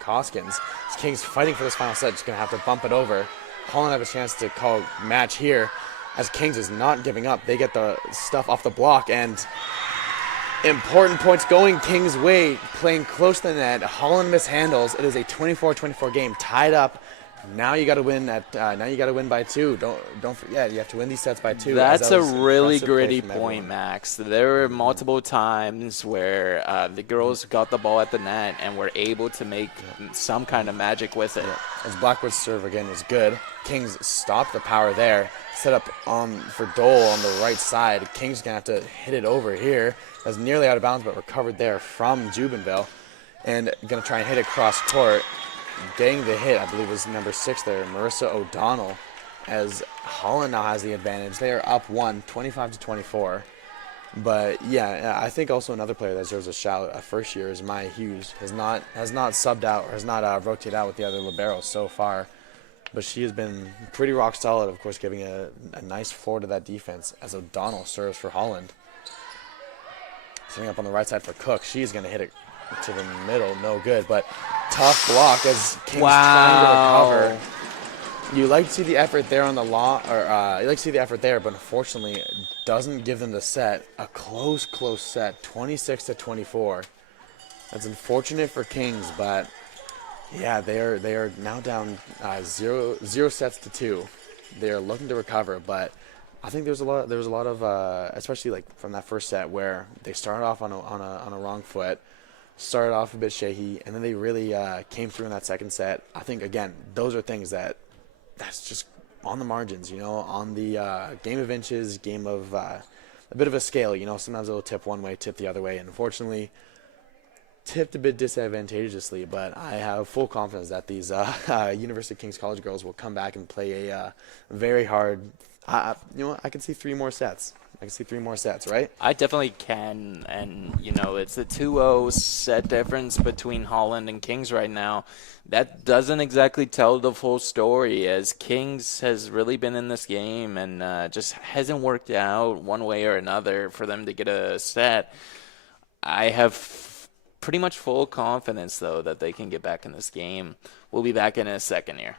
Koskins. Kings fighting for this final set, just going to have to bump it over. Holland have a chance to call match here as Kings is not giving up. They get the stuff off the block, and important points going Kings' way, playing close to the net. Holland mishandles. It is a 24-24 game, tied up. Now you got to win by 2. Don't forget, you have to win these sets by 2. That's a really gritty point, Max. There were multiple times where the girls got the ball at the net and were able to make some kind of magic with it. As Blackwood's serve again was good. Kings stopped the power there. Set up for Dole on the right side. Kings gonna have to hit it over here. That's nearly out of bounds, but recovered there from Jubenville, and gonna try and hit it cross court. Getting the hit, I believe, was number 6 there, Marissa O'Donnell, as Holland now has the advantage. They are up 1, 25-24. But yeah, I think also another player that deserves a shout first year is Maya Hughes. Has not subbed out or has not rotated out with the other liberos so far, but she has been pretty rock solid. Of course, giving a nice floor to that defense as O'Donnell serves for Holland. Setting up on the right side for Cook. She's going to hit it to the middle, no good, but tough block as King's trying to recover. You like to see the effort there on the you like to see the effort there, but unfortunately, it doesn't give them the set. A close set, 26-24. That's unfortunate for Kings, but yeah, they are now down 0-2. They are looking to recover, but I think there was a lot of especially like from that first set where they started off on a wrong foot, started off a bit shaky, and then they really came through in that second set. I think again those are things that's just on the margins, on the game of inches, game of a bit of a scale. Sometimes it'll tip one way, tip the other way, and unfortunately tipped a bit disadvantageously. But I have full confidence that these University of Kings College girls will come back and play a very hard. I can see 3 more sets. I can see 3 more sets, right? I definitely can, and it's a 2-0 set difference between Holland and Kings right now. That doesn't exactly tell the full story, as Kings has really been in this game and just hasn't worked out one way or another for them to get a set. I have pretty much full confidence, though, that they can get back in this game. We'll be back in a second here.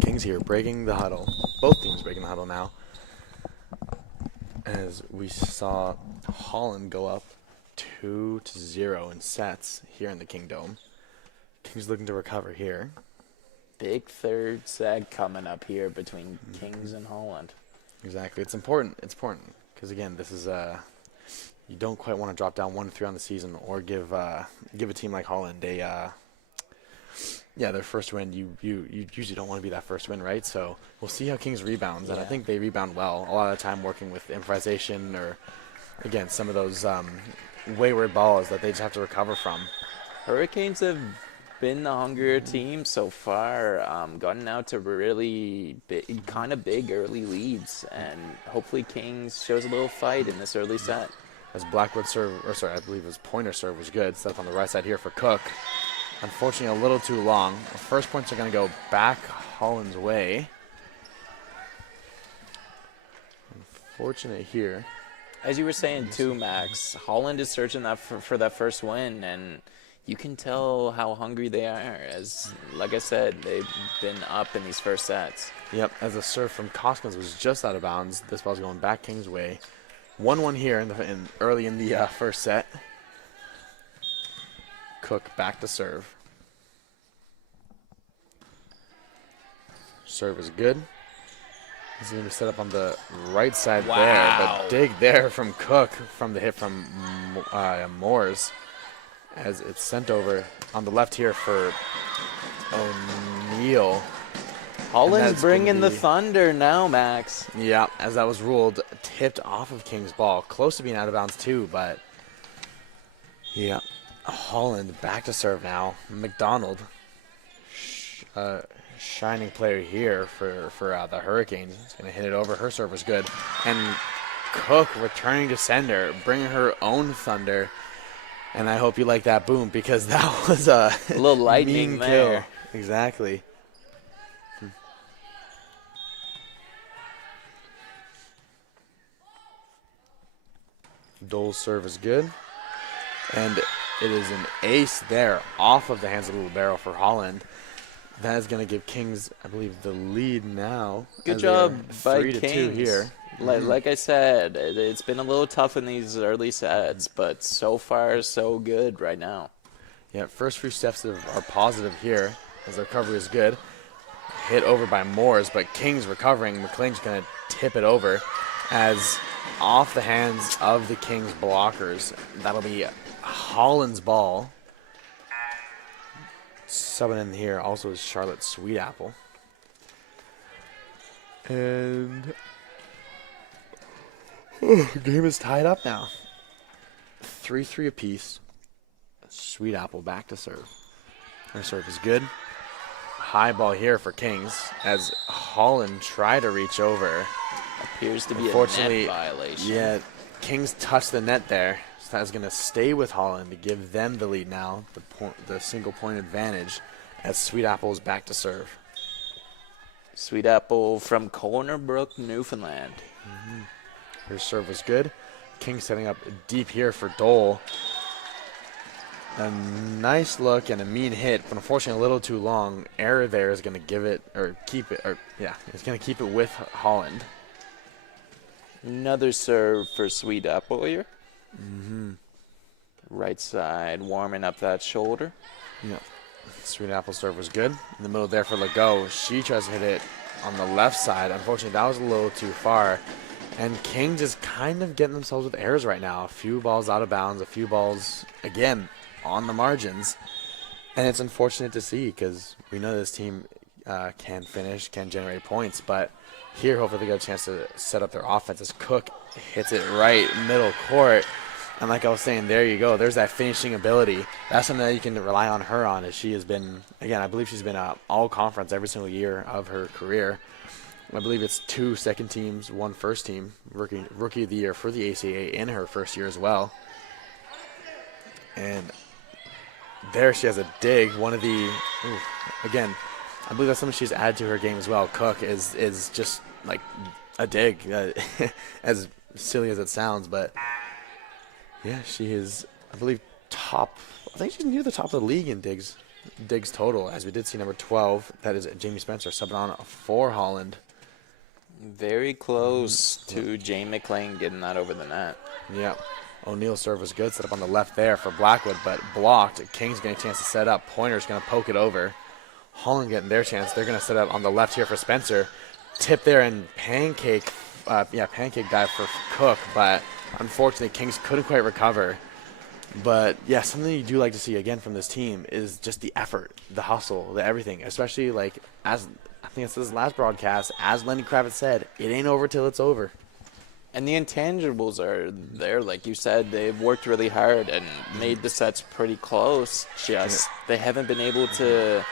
Kings here breaking the huddle. Both teams breaking the huddle now. As we saw Holland go up 2-0 in sets here in the Kingdom. Kings looking to recover here. Big third set coming up here between Kings and Holland. Exactly. It's important. It's important because again, this is you don't quite want to drop down 1-3 on the season or give a team like Holland their first win. You usually don't want to be that first win, right? So we'll see how Kings rebounds, and I think they rebound well. A lot of the time working with improvisation or, again, some of those wayward balls that they just have to recover from. Hurricanes have been the hungrier team so far, gotten out to really kind of big early leads, and hopefully Kings shows a little fight in this early set. As Blackwood serve, I believe his pointer serve was good. Set up on the right side here for Cook. Unfortunately, a little too long. The first points are going to go back Holland's way. Unfortunate here. As you were saying too, Max, Holland is searching for that first win, and you can tell how hungry they are. As, like I said, they've been up in these first sets. Yep, as the serve from Koskins was just out of bounds. This ball's going back King's way. 1-1 here early in the first set. Cook back to serve. Serve is good. He's going to set up on the right side there, but dig there from Cook from the hit from Moores as it's sent over on the left here for O'Neal. Holland's bringing the thunder now, Max. Yeah, as that was ruled, tipped off of King's ball. Close to being out of bounds too, but yeah. Holland back to serve now. McDonald shining player here for the Hurricanes. It's going to hit it over. Her serve was good. And Cook returning to sender, bringing her own thunder. And I hope you like that boom, because that was a little lightning mean there. Kill. Exactly. Dole's serve is good. And it is an ace there off of the hands of the libero for Holland. That is going to give Kings, I believe, the lead now. Good job by 3-2 Kings. here. Like I said, it's been a little tough in these early sets, but so far so good right now. Yeah, first few steps are positive here as the recovery is good. Hit over by Moores, but Kings recovering. McLean's going to tip it over as off the hands of the Kings blockers. That'll be Holland's ball. Subbing in here also is Charlotte Sweetapple. And game is tied up now. 3-3 apiece. Sweetapple back to serve. Her serve is good. High ball here for Kings as Holland tried to reach over. Appears to be a net violation. Yeah, Kings touched the net there. So that's going to stay with Holland to give them the lead now, the single point advantage, as Sweetapple is back to serve. Sweetapple from Corner Brook, Newfoundland. Her serve was good. Kings setting up deep here for Dole. A nice look and a mean hit, but unfortunately a little too long. Error there is going to give it, or keep it, it's going to keep it with Holland. Another serve for Sweetapple here. Right side, warming up that shoulder. Yeah. Sweetapple serve was good. In the middle there for Legault. She tries to hit it on the left side. Unfortunately, that was a little too far. And Kings is kind of getting themselves with errors right now. A few balls out of bounds, a few balls, again, on the margins. And it's unfortunate to see because we know this team can finish, can generate points. But here, hopefully they get a chance to set up their offense as Cook hits it right middle court. And like I was saying, there you go. There's that finishing ability. That's something that you can rely on her on, as she has been, again, I believe she's been all conference every single year of her career. I believe it's 2 second teams, 1 first team, rookie of the year for the ACAA in her first year as well. And there she has a dig. One of the, again, I believe that's something she's added to her game as well. Cook is just like a dig, as silly as it sounds, but yeah, she is, I believe, top. I think she's near the top of the league in digs total, as we did see number 12. That is Jamie Spencer subbing on for Holland. Very close to Jane McLean getting that over the net. Yeah. O'Neill's serve was good, set up on the left there for Blackwood, but blocked. King's getting a chance to set up. Pointer's going to poke it over. Holland getting their chance. They're going to set up on the left here for Spencer. Tip there and pancake dive for Cook, but unfortunately Kings couldn't quite recover. But yeah, something you do like to see again from this team is just the effort, the hustle, the everything, especially like as I think it's this last broadcast, as Lenny Kravitz said, it ain't over till it's over. And the intangibles are there, like you said. They've worked really hard and made the sets pretty close. Just they haven't been able to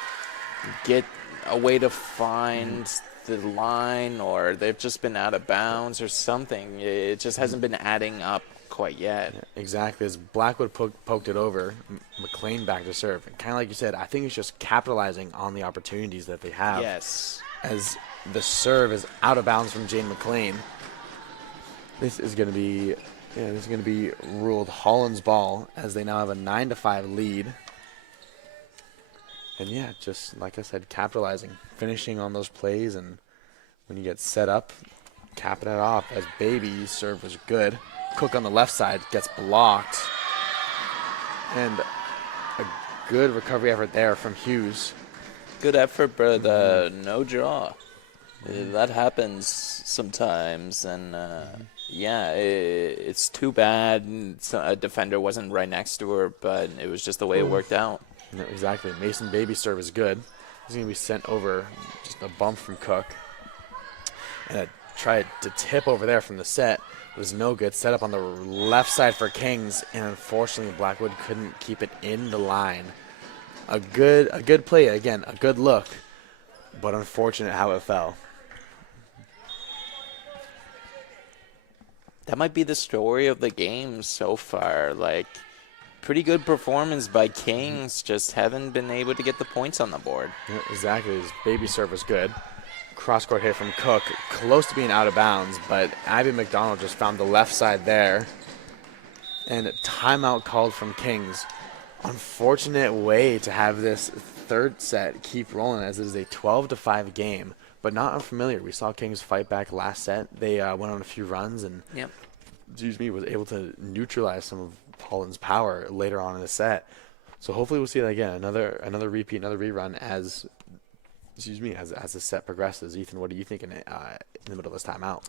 get a way to find the line, or they've just been out of bounds or something. It just hasn't been adding up quite yet. Yeah, exactly. As Blackwood poked it over, McLean back to serve. And kind of like you said, I think it's just capitalizing on the opportunities that they have. Yes. As the serve is out of bounds from Jane McLean. This is going to be ruled Holland's ball, as they now have a 9-5 lead. And yeah, just like I said, capitalizing, finishing on those plays, and when you get set up, capping it off. As Baby's serve was good. Cook on the left side gets blocked, and a good recovery effort there from Hughes. Good effort, but no draw. That happens sometimes, and it's too bad a defender wasn't right next to her, but it was just the way it worked out. No, exactly. Mason Baby's serve is good. He's going to be sent over, just a bump from Cook. And tried to tip over there from the set. It was no good. Set up on the left side for Kings, and unfortunately Blackwood couldn't keep it in the line. A good play, again, a good look. but unfortunate how it fell. That might be the story of the game so far. Like, pretty good performance by Kings, just haven't been able to get the points on the board. Yeah, exactly. His baby serve was good. Cross-court hit from Cook, close to being out of bounds, but Abby McDonald just found the left side there. And timeout called from Kings. Unfortunate way to have this third set keep rolling, as it is a 12-5 game, but not unfamiliar. We saw Kings fight back last set. They went on a few runs and, was able to neutralize some of Holland's power later on in the set. So hopefully we'll see that again. Another repeat, another rerun as the set progresses. Ethan, what do you think in the middle of this timeout?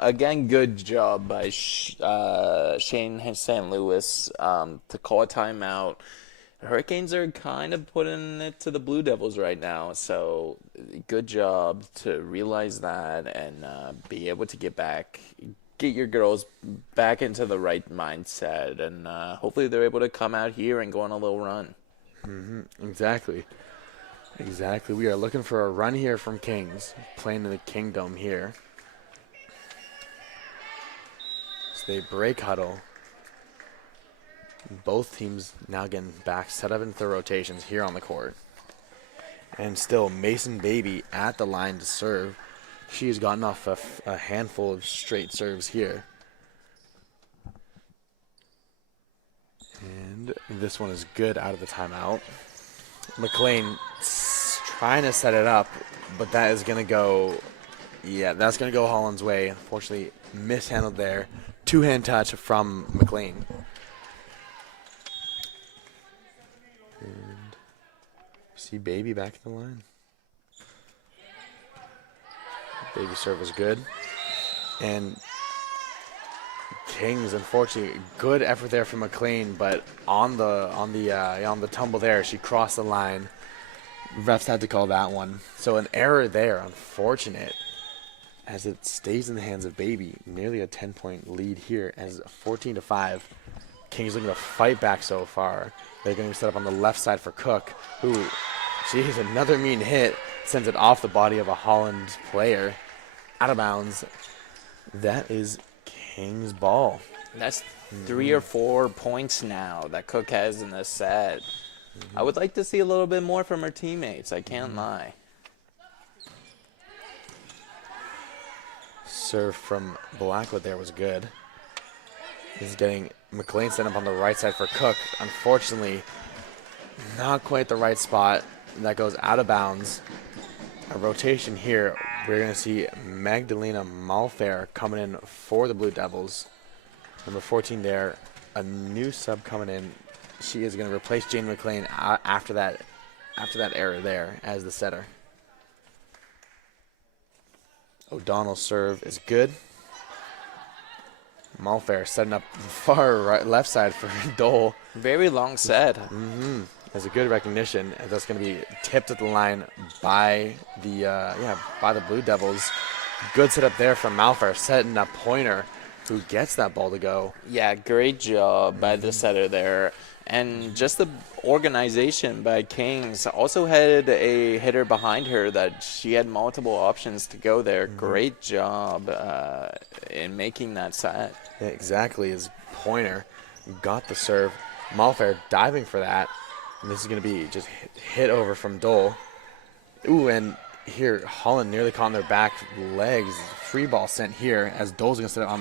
Again, good job by Shane St. Louis to call a timeout. Hurricanes are kind of putting it to the Blue Devils right now, so good job to realize that and be able to get your girls back into the right mindset, and hopefully they're able to come out here and go on a little run. Exactly. We are looking for a run here from Kings, playing in the Kingdom here. So they break huddle. Both teams now getting back, set up into their rotations here on the court. And still Mason Baby at the line to serve. She has gotten off a handful of straight serves here. And this one is good out of the timeout. McLean trying to set it up, but that is going to go, that's going to go Holland's way. Unfortunately, mishandled there. Two-hand touch from McLean. And see Baby back in the line. Baby serve was good. And Kings, unfortunately, good effort there from McLean, but on the tumble there, she crossed the line. Refs had to call that one. So an error there, unfortunate, as it stays in the hands of Baby. Nearly a 10-point lead here, as 14-5. Kings looking to fight back so far. They're going to set up on the left side for Cook, who, geez, another mean hit, sends it off the body of a Holland player, out of bounds. That is Kings ball. That's 3 or 4 points now that Cook has in this set. I would like to see a little bit more from her teammates. I can't lie. Serve from Blackwood there was good. He's getting McLean set up on the right side for Cook. Unfortunately, not quite the right spot. That goes out of bounds. A rotation here. We're going to see Magdalena Malfair coming in for the Blue Devils. Number 14 there. A new sub coming in. She is going to replace Jane McLean after that error there as the setter. O'Donnell's serve is good. Malfair setting up far left side for Dole. Very long set. That's a good recognition. That's going to be tipped at the line by the Blue Devils. Good setup there from Malfair, setting up Pointer, who gets that ball to go. Yeah, great job by the setter there. And just the organization by Kings. Also had a hitter behind her that she had multiple options to go there. Great job in making that set. Yeah, exactly. As Pointer got the serve. Malfair diving for that. And this is going to be just hit over from Dole. Ooh, and here Holland nearly caught on their back legs. Free ball sent here as Dole's going to set up on,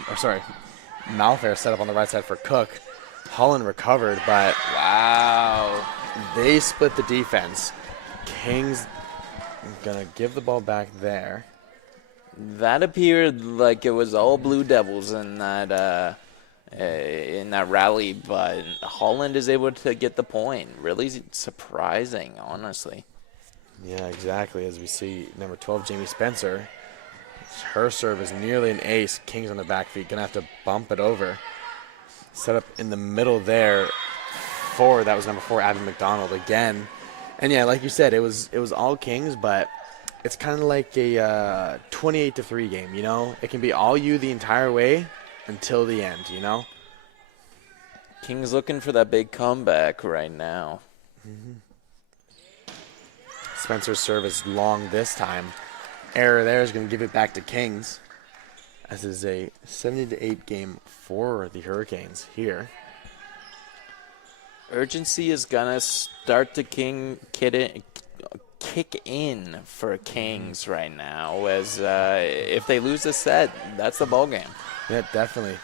Malfair set up on the right side for Cook. Holland recovered, but wow, they split the defense. Kings gonna give the ball back there. That appeared like it was all Blue Devils in that rally, but Holland is able to get the point. Really surprising, honestly. Yeah, exactly. As we see number 12, Jamie Spencer, her serve is nearly an ace. Kings on the back feet, gonna have to bump it over. Set up in the middle there that was number 4, Abby McDonald again. And yeah, like you said, it was all Kings, but it's kind of like a 28-3 game, you know? It can be all you the entire way until the end, you know? Kings looking for that big comeback right now. Spencer's serve is long this time. Error there is going to give it back to Kings. As is a 70-8 game for the Hurricanes here. Urgency is going to start to kick in for Kings right now, as if they lose this set, that's the ball game. Yeah, definitely.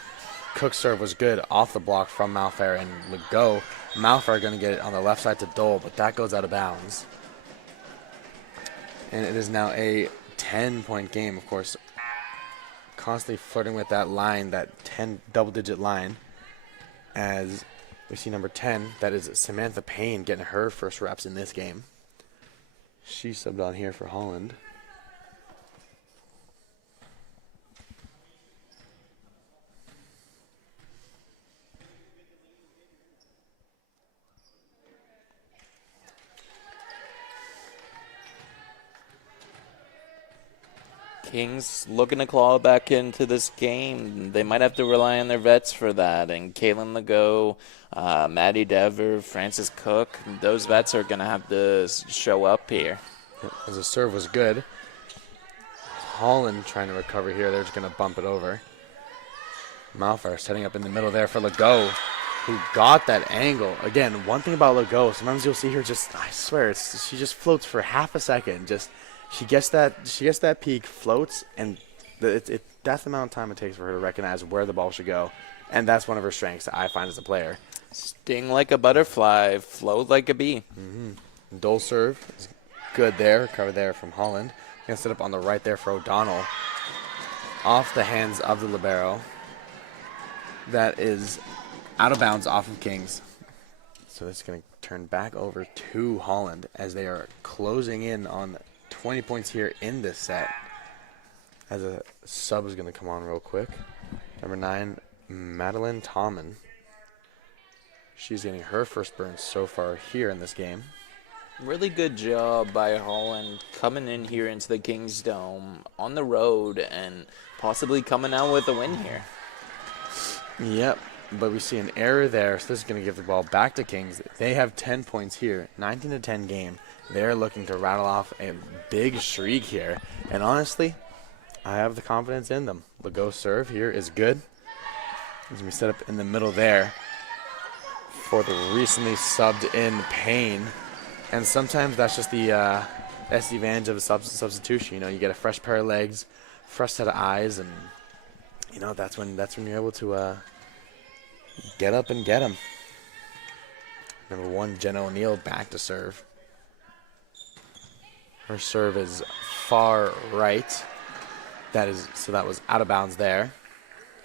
Cook's serve was good off the block from Malfair and Legault. Malfair going to get it on the left side to Dole, but that goes out of bounds. And it is now a 10-point game, of course. Constantly flirting with that line, that 10 double-digit line, as we see number 10, that is Samantha Payne, getting her first reps in this game. She subbed on here for Holland. Kings looking to claw back into this game. They might have to rely on their vets for that. And Kaylin Legault, Maddie Dever, Francis Cook, those vets are going to have to show up here. As the serve was good. Holland trying to recover here. They're just going to bump it over. Malfair setting up in the middle there for Legault, who got that angle. Again, one thing about Legault, sometimes you'll see her just, I swear, she just floats for half a second. She gets that peak, floats, and that's the amount of time it takes for her to recognize where the ball should go. And that's one of her strengths that I find as a player. Sting like a butterfly, float like a bee. Dole serve is good there. Recover there from Holland. Going to set up on the right there for O'Donnell. Off the hands of the libero. That is out of bounds off of Kings. So this is going to turn back over to Holland as they are closing in on 20 points here in this set. As a sub is going to come on real quick. Number 9, Madeline Tommen. She's getting her first burn so far here in this game. Really good job by Holland coming in here into the Kings Dome on the road and possibly coming out with a win here. Yep, but we see an error there, so this is going to give the ball back to Kings. They have 10 points here, 19-10 game. They're looking to rattle off a big streak here. And honestly, I have the confidence in them. Legault serve here is good. It's going to be set up in the middle there for the recently subbed in Payne. And sometimes that's just that's the advantage of a substitution. You know, you get a fresh pair of legs, fresh set of eyes, and you know that's when you're able to get up and get them. Number 1, Jenna O'Neill back to serve. Her serve is far right. That was out of bounds there.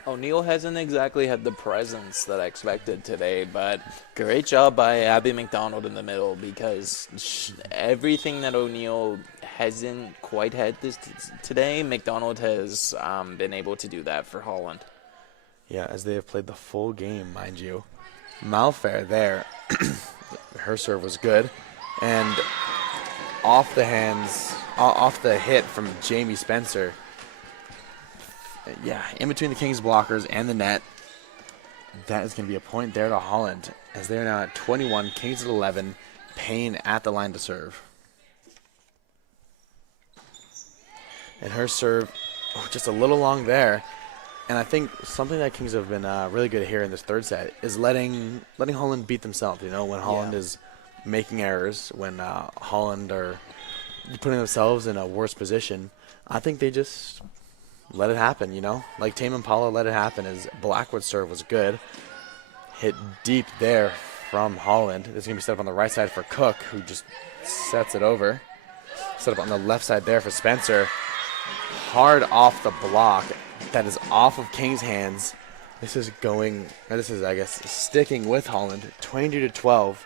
O'Neill hasn't exactly had the presence that I expected today, but great job by Abby McDonald in the middle, because everything that O'Neill hasn't quite had today, McDonald has been able to do that for Holland. Yeah, as they have played the full game, mind you. Malfair there. Her serve was good. And off the hit from Jamie Spencer. Yeah, in between the Kings blockers and the net. That is going to be a point there to Holland, as they're now at 21, Kings at 11, Payne at the line to serve. And her serve, just a little long there. And I think something that Kings have been really good here in this third set is letting Holland beat themselves. You know, when Holland is making errors, when Holland are putting themselves in a worse position, I think they just let it happen, you know? Like Tame Impala let it happen, as Blackwood's serve was good. Hit deep there from Holland. It's going to be set up on the right side for Cook, who just sets it over. Set up on the left side there for Spencer. Hard off the block. That is off of King's hands. This is, I guess, sticking with Holland. 22-12.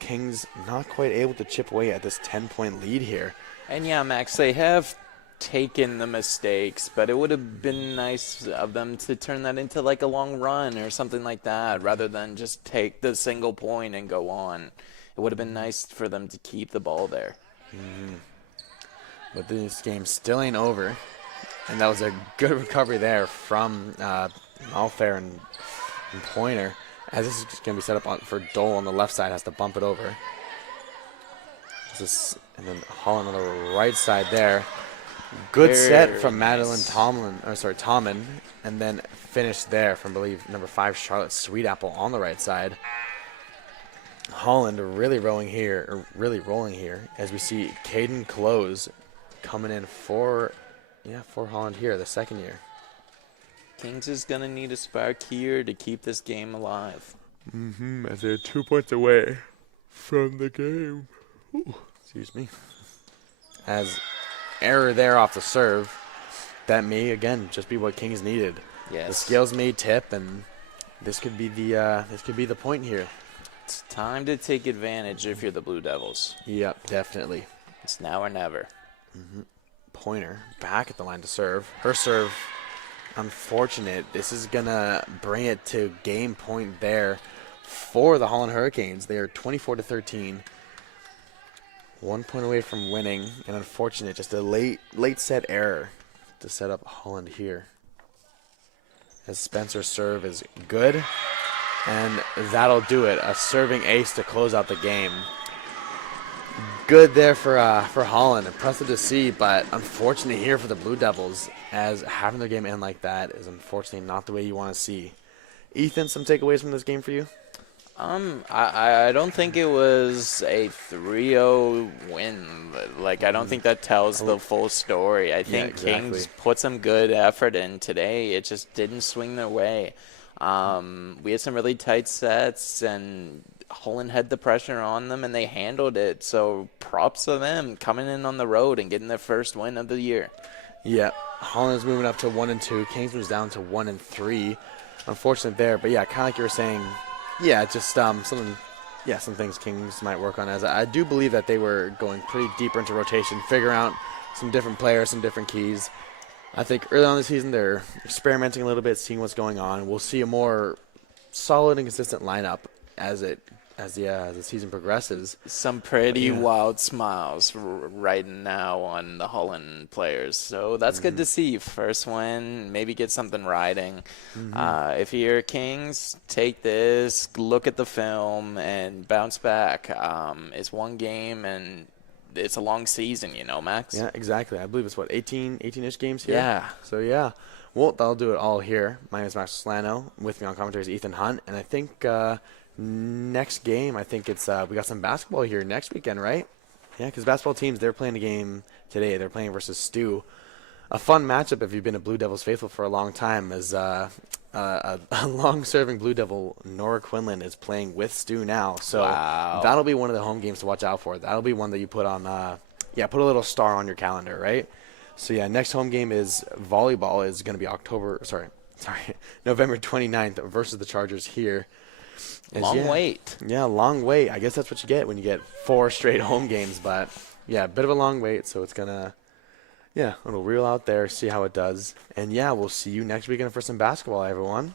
Kings not quite able to chip away at this 10-point lead here. And yeah, Max, they have taken the mistakes, but it would have been nice of them to turn that into like a long run or something like that, rather than just take the single point and go on. It would have been nice for them to keep the ball there. But this game still ain't over. And that was a good recovery there from Malfair and Pointer. As this is going to be set up for Dole on the left side, has to bump it over. This And then Holland on the right side there. Good set from Madeline nice. Tommen. And then finished there from, I believe, number 5, Charlotte Sweetapple on the right side. Holland really rolling here as we see Caden Close coming in for Holland here, the second year. Kings is going to need a spark here to keep this game alive. As they're 2 points away from the game. Ooh, excuse me. As error there off the serve. That may, again, just be what Kings needed. Yes. The scales may tip, and this could be the point here. It's time to take advantage if you're the Blue Devils. Yep, definitely. It's now or never. Pointer back at the line to serve. Her serve, unfortunate. This is going to bring it to game point there for the Holland Hurricanes. They are 24-13. 1 point away from winning, and unfortunate, just a late set error to set up Holland here. As Spencer's serve is good, and that'll do it. A serving ace to close out the game. Good there for Holland. Impressive to see, but unfortunate here for the Blue Devils, as having their game end like that is unfortunately not the way you want to see. Ethan, some takeaways from this game for you? I don't think it was a 3-0 win. Like, I don't think that tells the full story. I think exactly. Kings put some good effort in today. It just didn't swing their way. We had some really tight sets, and Holland had the pressure on them, and they handled it. So props to them coming in on the road and getting their first win of the year. Yeah, Holland's moving up to 1-2. Kings was down to 1-3. Unfortunate there, but yeah, kind of like you were saying. Yeah, just some things Kings might work on. As I do believe that they were going pretty deeper into rotation, figuring out some different players, some different keys. I think early on in the season they're experimenting a little bit, seeing what's going on. We'll see a more solid and consistent lineup as the season progresses. Some pretty wild smiles right now on the Holland players. So that's good to see. First win, maybe get something riding. If you're Kings, take this, look at the film, and bounce back. It's one game, and it's a long season, Max? Yeah, exactly. I believe it's, 18-ish games here? Yeah. So, yeah. Well, that'll do it all here. My name is Max Solano. With me on commentary is Ethan Hunt. And I think next game, I think it's we got some basketball here next weekend, right? Yeah, because basketball teams, they're playing a game today. They're playing versus Stu. A fun matchup if you've been a Blue Devils faithful for a long time, as a long-serving Blue Devil, Nora Quinlan, is playing with Stu now. So that'll be one of the home games to watch out for. That'll be one that you put on, put a little star on your calendar, right? So, yeah, next home game is volleyball. Is going to be November 29th versus the Chargers here. Long wait. Yeah, long wait. I guess that's what you get when you get 4 straight home games. But, yeah, a bit of a long wait, so it's going to, it'll reel out there, see how it does. And, yeah, we'll see you next weekend for some basketball, everyone.